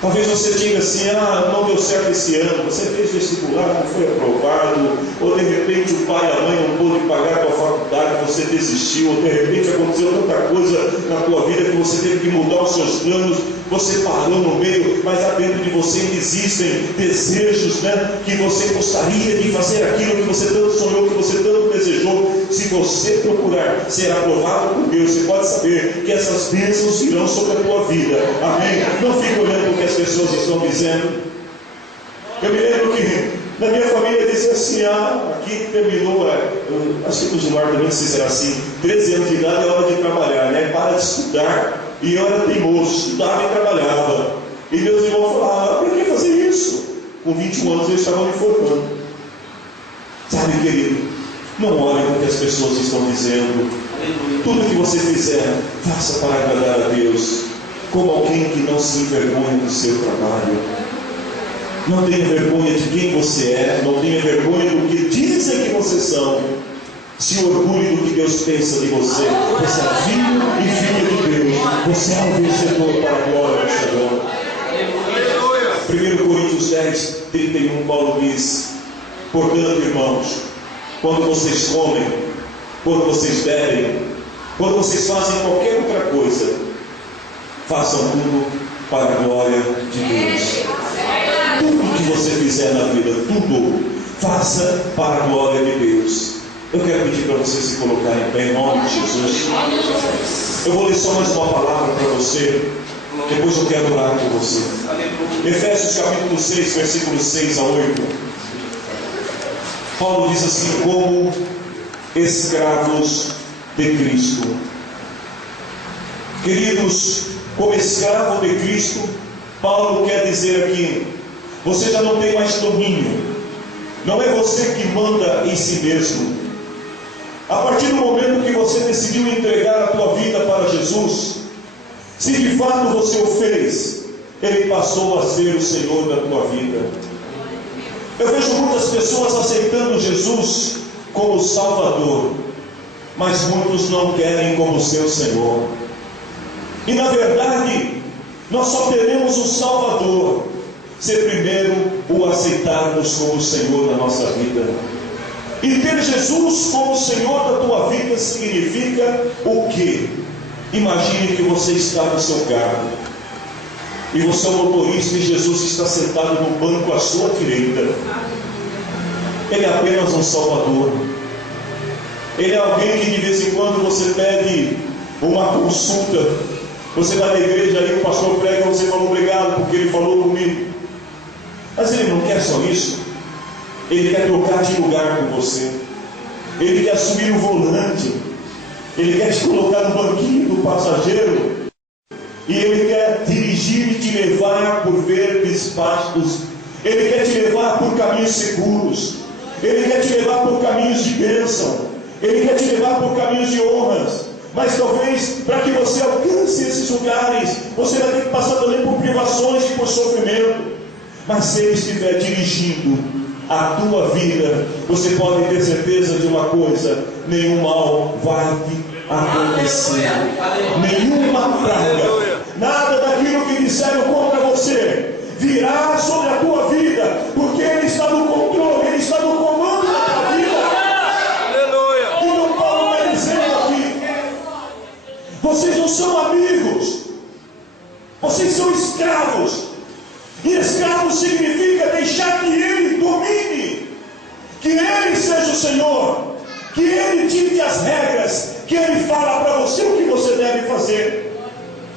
Talvez você diga assim: não deu certo esse ano, você fez vestibular, não foi aprovado, ou de repente o pai e a mãe não pôde pagar a tua faculdade, você desistiu, ou de repente aconteceu tanta coisa na tua vida que você teve que mudar os seus planos, você parou no meio, mas lá dentro de você existem desejos, né, que você gostaria de fazer aquilo que você tanto sonhou, que você tanto desejou. Se você procurar ser aprovado por Deus, você pode saber que essas bênçãos virão sobre a tua vida. Amém? Não fique olhando o que as pessoas estão dizendo. Eu me lembro que na minha família dizia assim: aqui terminou, acho que o Gilmar também, não sei se era assim, 13 anos de idade é hora de trabalhar, né? Para de estudar. E eu era teimoso, estudava e trabalhava. E meus irmãos falavam: para que fazer isso? Com 21 anos eu estava me formando. Sabe, querido, não olhe o que as pessoas estão dizendo. Tudo que você fizer, faça para agradar a Deus, como alguém que não se envergonha do seu trabalho. Não tenha vergonha de quem você é, não tenha vergonha do que dizem que vocês são. Se orgulhe do que Deus pensa de você. Você é filho e filha de Deus. Você é um vencedor para a glória do Senhor. 1 Coríntios 10, 31, Paulo diz: portanto, irmãos, quando vocês comem, quando vocês bebem, quando vocês fazem qualquer outra coisa, façam tudo para a glória de Deus. Tudo que você fizer na vida, tudo, faça para a glória de Deus. Eu quero pedir para você se colocar em pé em nome de Jesus. Eu vou ler só mais uma palavra para você, depois eu quero orar com você. Efésios capítulo 6, versículos 6 a 8. Paulo diz assim: como escravos de Cristo. Queridos, como escravo de Cristo, Paulo quer dizer aqui: você já não tem mais domínio. Não é você que manda em si mesmo. A partir do momento que você decidiu entregar a tua vida para Jesus, se de fato você o fez, Ele passou a ser o Senhor da tua vida. Eu vejo muitas pessoas aceitando Jesus como Salvador, mas muitos não querem como seu Senhor. E na verdade, nós só teremos um Salvador se primeiro o aceitarmos como Senhor da nossa vida. E ter Jesus como Senhor da tua vida significa o quê? Imagine que você está no seu carro e você é o motorista e Jesus está sentado no banco à sua direita. Ele é apenas um Salvador. Ele é alguém que de vez em quando você pede uma consulta. Você vai na igreja e o pastor prega e você fala obrigado porque ele falou comigo. Mas ele não quer só isso. Ele quer trocar de lugar com você. Ele quer assumir o volante. Ele quer te colocar no banquinho do passageiro. E ele quer dirigir e te levar por verdes pastos. Ele quer te levar por caminhos seguros. Ele quer te levar por caminhos de bênção. Ele quer te levar por caminhos de honras. Mas talvez para que você alcance esses lugares, você vai ter que passar também por privações e por sofrimento. Mas se Ele estiver dirigindo a tua vida, você pode ter certeza de uma coisa: nenhum mal vai te acontecer, nenhuma praga, nada daquilo que disseram contra você virá sobre a tua vida, porque Ele está no controle, Ele está no comando da tua vida. Então Paulo vai dizendo aqui: vocês não são amigos, vocês são escravos. E escravo significa deixar que Ele domine, que Ele seja o Senhor, que Ele dite as regras, que Ele fala para você o que você deve fazer.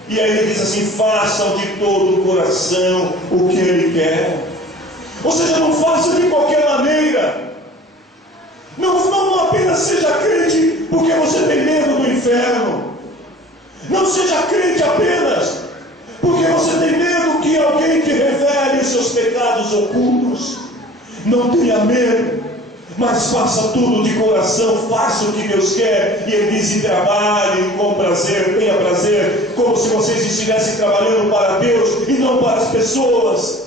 E aí ele diz assim: façam de todo o coração o que Ele quer. Ou seja, não faça de qualquer maneira. Não apenas seja crente porque você tem medo do inferno. Não seja crente apenas porque você tem medo que alguém te revele os seus pecados ocultos. Não tenha medo, mas faça tudo de coração, faça o que Deus quer. E Ele diz: e trabalhe com prazer, tenha prazer, como se vocês estivessem trabalhando para Deus e não para as pessoas.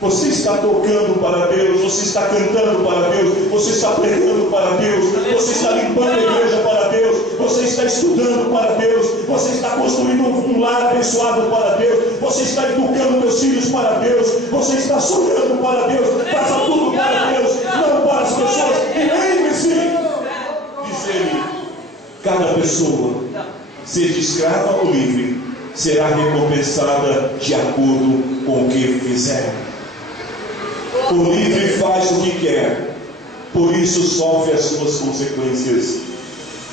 Você está tocando para Deus, você está cantando para Deus, você está pregando para Deus, você está limpando a igreja para Deus, você está estudando para Deus, você está construindo um lar abençoado para Deus, você está educando meus filhos para Deus, você está sonhando para Deus. Faça tudo para Deus, não para as pessoas. E lembre-se, diz Ele: cada pessoa, seja escrava ou livre, será recompensada de acordo com o que fizer. O livre faz o que quer, por isso sofre as suas consequências.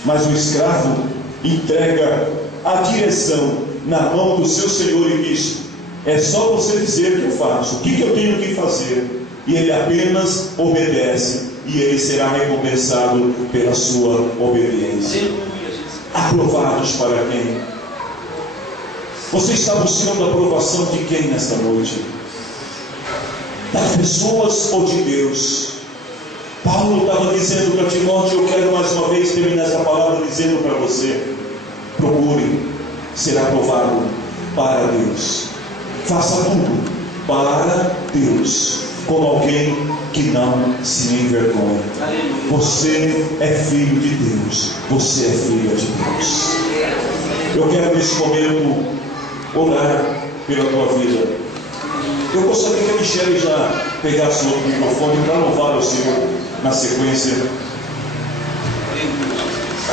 Mas o escravo entrega a direção na mão do seu Senhor e diz: é só você dizer que eu faço, o que eu tenho que fazer. E ele apenas obedece, e ele será recompensado pela sua obediência. Aprovados para quem? Você está buscando a aprovação de quem nesta noite? Das pessoas ou de Deus? Paulo estava dizendo para Timóteo: eu quero mais uma vez terminar essa palavra dizendo para você: procure ser aprovado para Deus. Faça tudo para Deus, como alguém que não se envergonha. Você é filho de Deus, você é filha de Deus. Eu quero nesse momento orar pela tua vida. Eu gostaria que a Michele já pegasse o microfone para louvar o Senhor na sequência.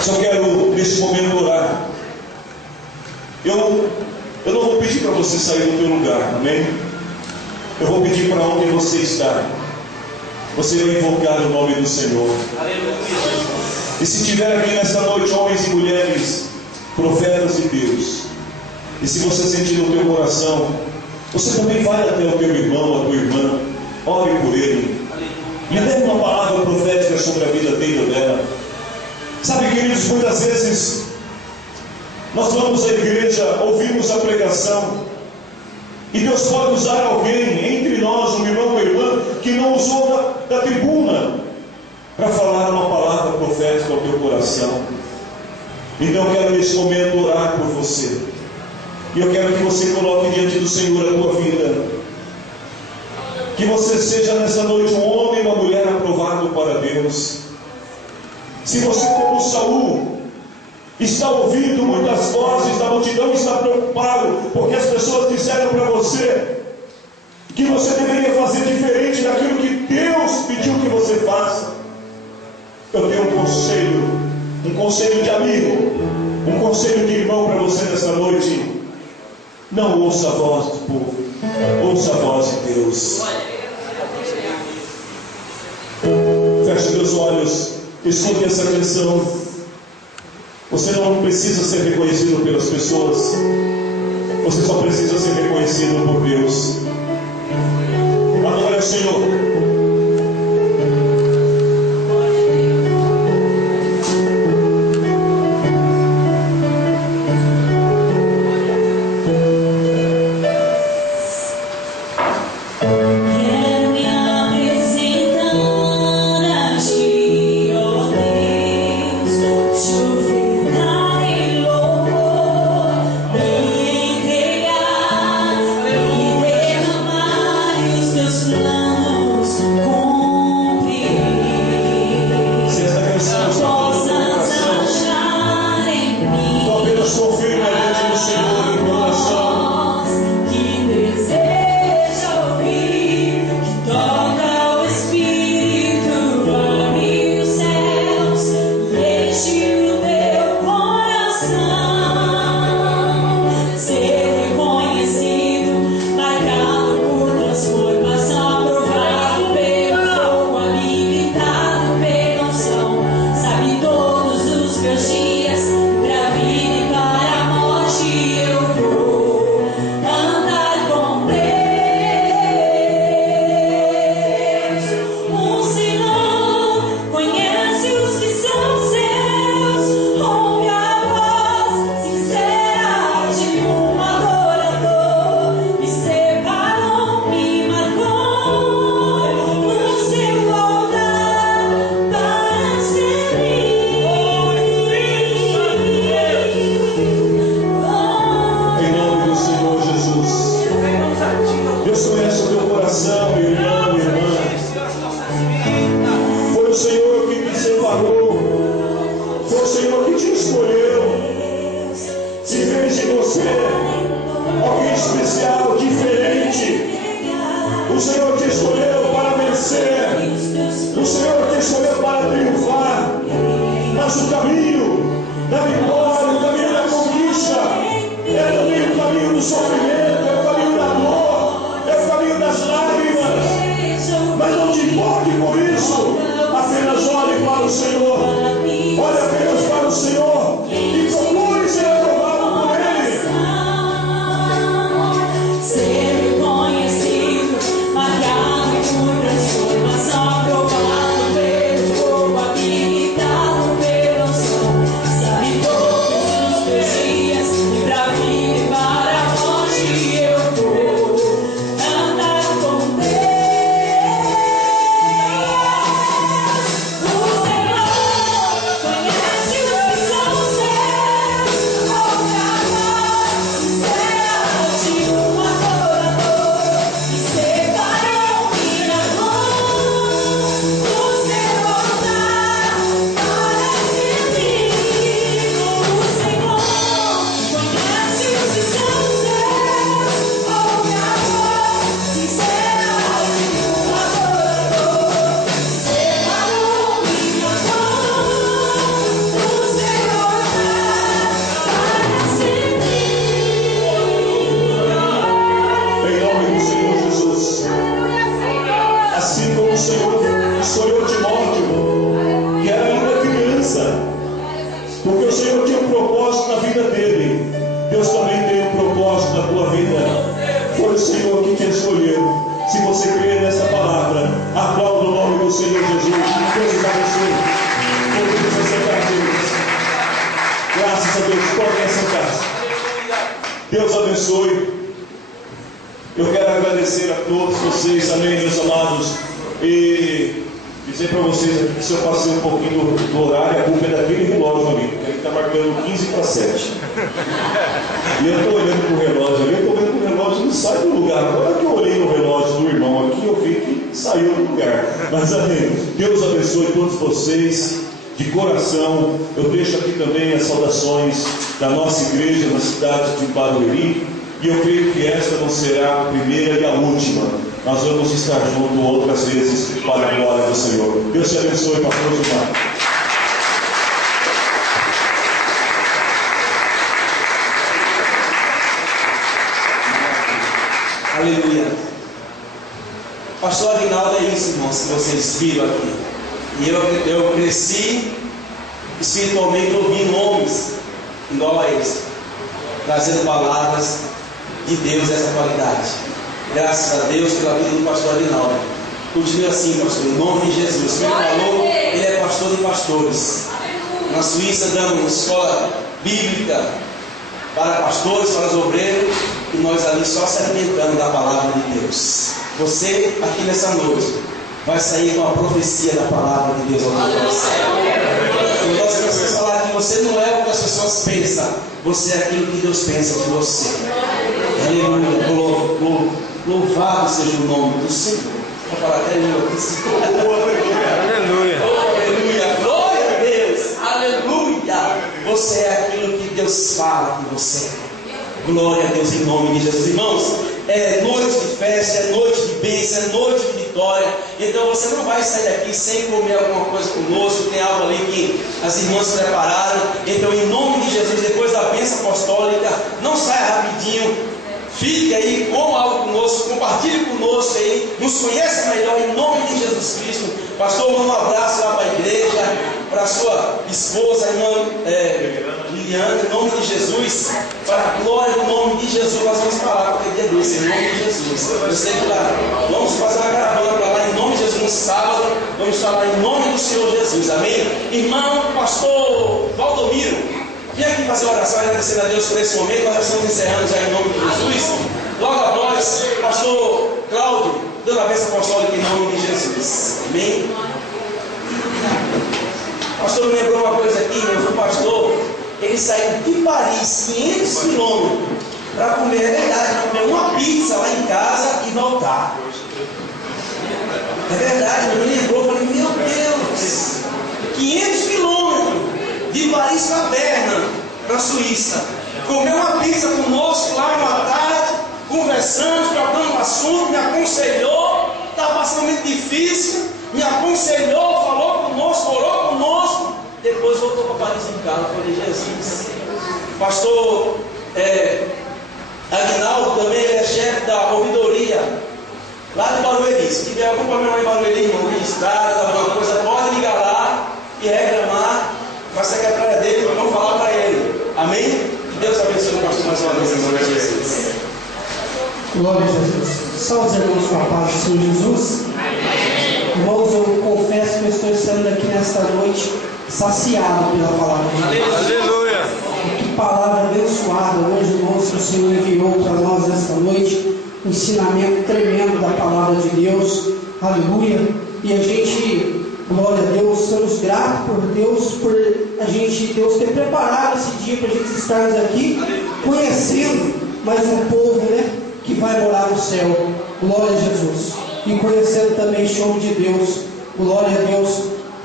Só quero nesse momento orar. Eu não vou pedir para você sair do teu lugar, amém? Eu vou pedir para onde você está. Você vai invocar o nome do Senhor. E se tiver aqui nesta noite homens e mulheres, profetas de Deus, e se você sentir no teu coração, você também vai até o teu irmão, a tua irmã, ore por ele, lhe dê uma palavra profética sobre a vida dele ou dela. Sabe, queridos, muitas vezes nós vamos à igreja, ouvimos a pregação, e Deus pode usar alguém entre nós, um irmão ou irmã, que não usou da tribuna para falar uma palavra profética ao teu coração. Então eu quero nesse momento orar por você. E eu quero que você coloque diante do Senhor a tua vida. Que você seja nessa noite um homem e uma mulher aprovado para Deus. Se você, como Saul, está ouvindo muitas vozes da multidão, está preocupado porque as pessoas disseram para você que você deveria fazer diferente daquilo que Deus pediu que você faça, eu tenho um conselho de amigo, um conselho de irmão para você nessa noite. Não ouça a voz do povo, ouça a voz de Deus. Feche meus olhos, escute essa canção. Você não precisa ser reconhecido pelas pessoas, você só precisa ser reconhecido por Deus. Adore ao Senhor. Deus abençoe. Eu quero agradecer a todos vocês, amém, meus amados, e dizer para vocês aqui que se eu passei um pouquinho do horário, a culpa é daquele relógio ali, porque ele está marcando 15 para 7. E eu estou olhando para o relógio ali, eu estou vendo que o relógio não sai do lugar. Agora que eu olhei no relógio do irmão aqui, eu vi que saiu do lugar. Mas amém. Deus abençoe todos vocês. De coração, eu deixo aqui também as saudações da nossa igreja na cidade de Barueri. E eu creio que esta não será a primeira e a última. Nós vamos estar juntos outras vezes para a glória do Senhor. Deus te abençoe, pastor Gilmar. Aleluia. Pastor Aguinaldo é isso, irmãos, que vocês viram aqui. E eu cresci espiritualmente ouvindo homens igual a eles, trazendo palavras de Deus dessa qualidade. Graças a Deus pela vida do pastor Aguinaldo. Continue assim, pastor, em nome de Jesus. Como ele falou, ele é pastor de pastores. Na Suíça damos escola bíblica para pastores, para os obreiros, e nós ali só se alimentando da palavra de Deus. Você aqui nessa noite vai sair com a profecia da palavra de Deus ao teu coração. Nós precisamos falar que você não é o que as pessoas pensam, você é aquilo que Deus pensa de você. Aleluia. Louvado seja o nome do Senhor. Vou falar até língua aqui. Aleluia. Aleluia. Glória a Deus. Aleluia. Você é aquilo que Deus fala que você é. Glória a Deus em nome de Jesus. Irmãos, é noite de festa, é noite de bênção, é noite de vitória. Então você não vai sair daqui sem comer alguma coisa conosco. Tem algo ali que as irmãs prepararam. Então, em nome de Jesus, depois da bênção apostólica, não saia rapidinho. Fique aí, coma algo conosco, compartilhe conosco aí, nos conheça melhor em nome de Jesus Cristo. Pastor, manda um abraço lá para a igreja, para a sua esposa, irmã Liliane, em nome de Jesus, para a glória do nome de Jesus. Nós vamos falar qualquer dia desse, em nome de Jesus. Eu sei que lá, vamos fazer uma caravana para lá, em nome de Jesus, no sábado, vamos falar em nome do Senhor Jesus, amém? Irmão, pastor Valdomiro, vem aqui fazer uma oração, agradecendo a Deus por esse momento. Nós já estamos encerrando já em nome de Jesus. Logo após, pastor Cláudio, dando a bênção apostólica em nome de Jesus, amém? O pastor me lembrou uma coisa aqui, meu pastor, ele saiu de Paris, 500 quilômetros, para comer, é verdade, comer uma pizza lá em casa e voltar. É verdade, ele me lembrou, eu falei, meu Deus, 500 quilômetros de Paris para Berna, na Suíça. Comeu uma pizza conosco lá uma tarde, conversamos, trocando um assunto, me aconselhou, estava passando muito difícil, me aconselhou, falou conosco, orou conosco, depois voltou para Paris em casa. Eu falei, Jesus. Pastor Aguinaldo também, ele é chefe da ouvidoria lá de Barueri. Se tiver algum problema em Barueri, irmão, de estrada, alguma coisa, pode ligar lá e reclamar com a secretária dele, vamos falar para ele. Amém? Que Deus abençoe o pastor mais uma vez em nome de Jesus. Glória a Jesus. Salve os irmãos com a paz do Senhor Jesus. Irmãos, eu confesso que eu estou estando aqui nesta noite saciado pela palavra de Deus. Aleluia. Que palavra abençoada hoje, irmãos, que o Senhor enviou para nós nesta noite. Um ensinamento tremendo da palavra de Deus. Aleluia. E a gente, glória a Deus, somos gratos por Deus, por Deus ter preparado esse dia para a gente estarmos aqui, conhecendo mais um povo, né, que vai morar no céu. Glória a Jesus. E conhecendo também o show de Deus. Glória a Deus,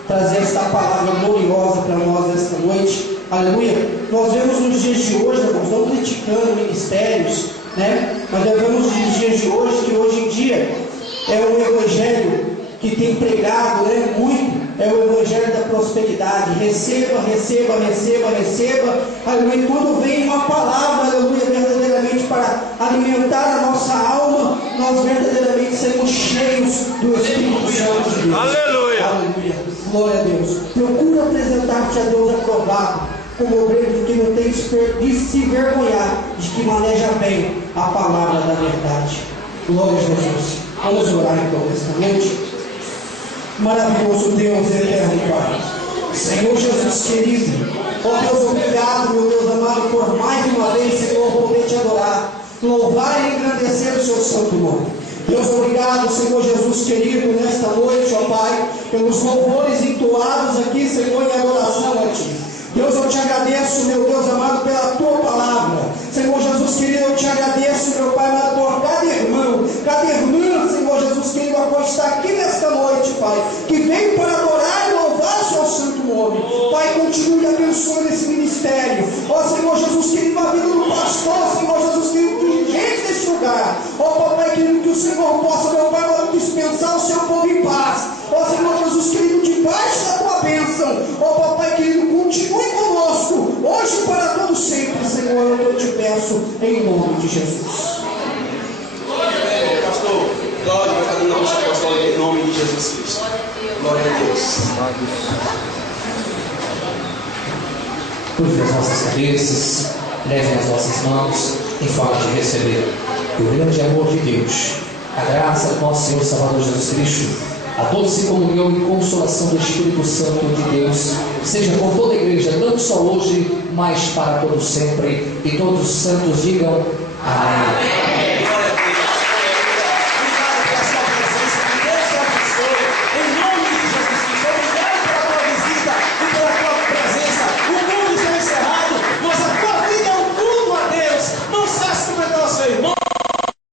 trazer esta palavra gloriosa para nós nesta noite. Aleluia. Nós vemos nos dias de hoje, irmãos, não criticando ministérios, né? Mas nós vemos nos dias de hoje que hoje em dia é um evangelho que tem pregado, né, muito, é o evangelho da prosperidade. Receba, receba, receba, receba. Aleluia. Quando vem uma palavra, aleluia, verdadeiramente para alimentar a nossa alma, nós verdadeiramente seremos cheios do Espírito Santo de Deus. Aleluia. Aleluia. Glória a Deus. Procura apresentar-te a Deus aprovado, como obreiro que não tem de se vergonhar, de que maneja bem a palavra da verdade. Glória a Jesus. Vamos orar então nesta noite. Maravilhoso Deus, eterno Pai, Senhor Jesus querido, ó Deus, obrigado, meu Deus amado, por mais uma vez, Senhor, poder te adorar, louvar e engrandecer o seu santo nome. Deus, obrigado, Senhor Jesus querido, nesta noite, ó Pai, pelos louvores entoados aqui, Senhor, em adoração a Ti. Deus, eu te agradeço, meu Deus amado, pela Tua palavra. Senhor Jesus, ministério. Ó Senhor Jesus querido, a vida do pastor, Senhor Jesus querido, dirigente deste lugar. Ó Papai querido, que o Senhor possa, meu Pai, dispensar o seu povo em paz. Ó Senhor Jesus querido, debaixo da tua bênção. Ó Papai querido, continue conosco, hoje e para todo sempre, Senhor, eu te peço, em nome de Jesus. Pastor, glória vai cada um da nossa apostólica em nome de Jesus Cristo. Glória a Deus. Curve as nossas cabeças, levem as nossas mãos em forma de receber o grande amor de Deus, a graça do nosso Senhor Salvador Jesus Cristo, a doce comunhão e consolação do Espírito Santo de Deus, seja com toda a igreja, não só hoje, mas para todo sempre. E todos os santos digam amém.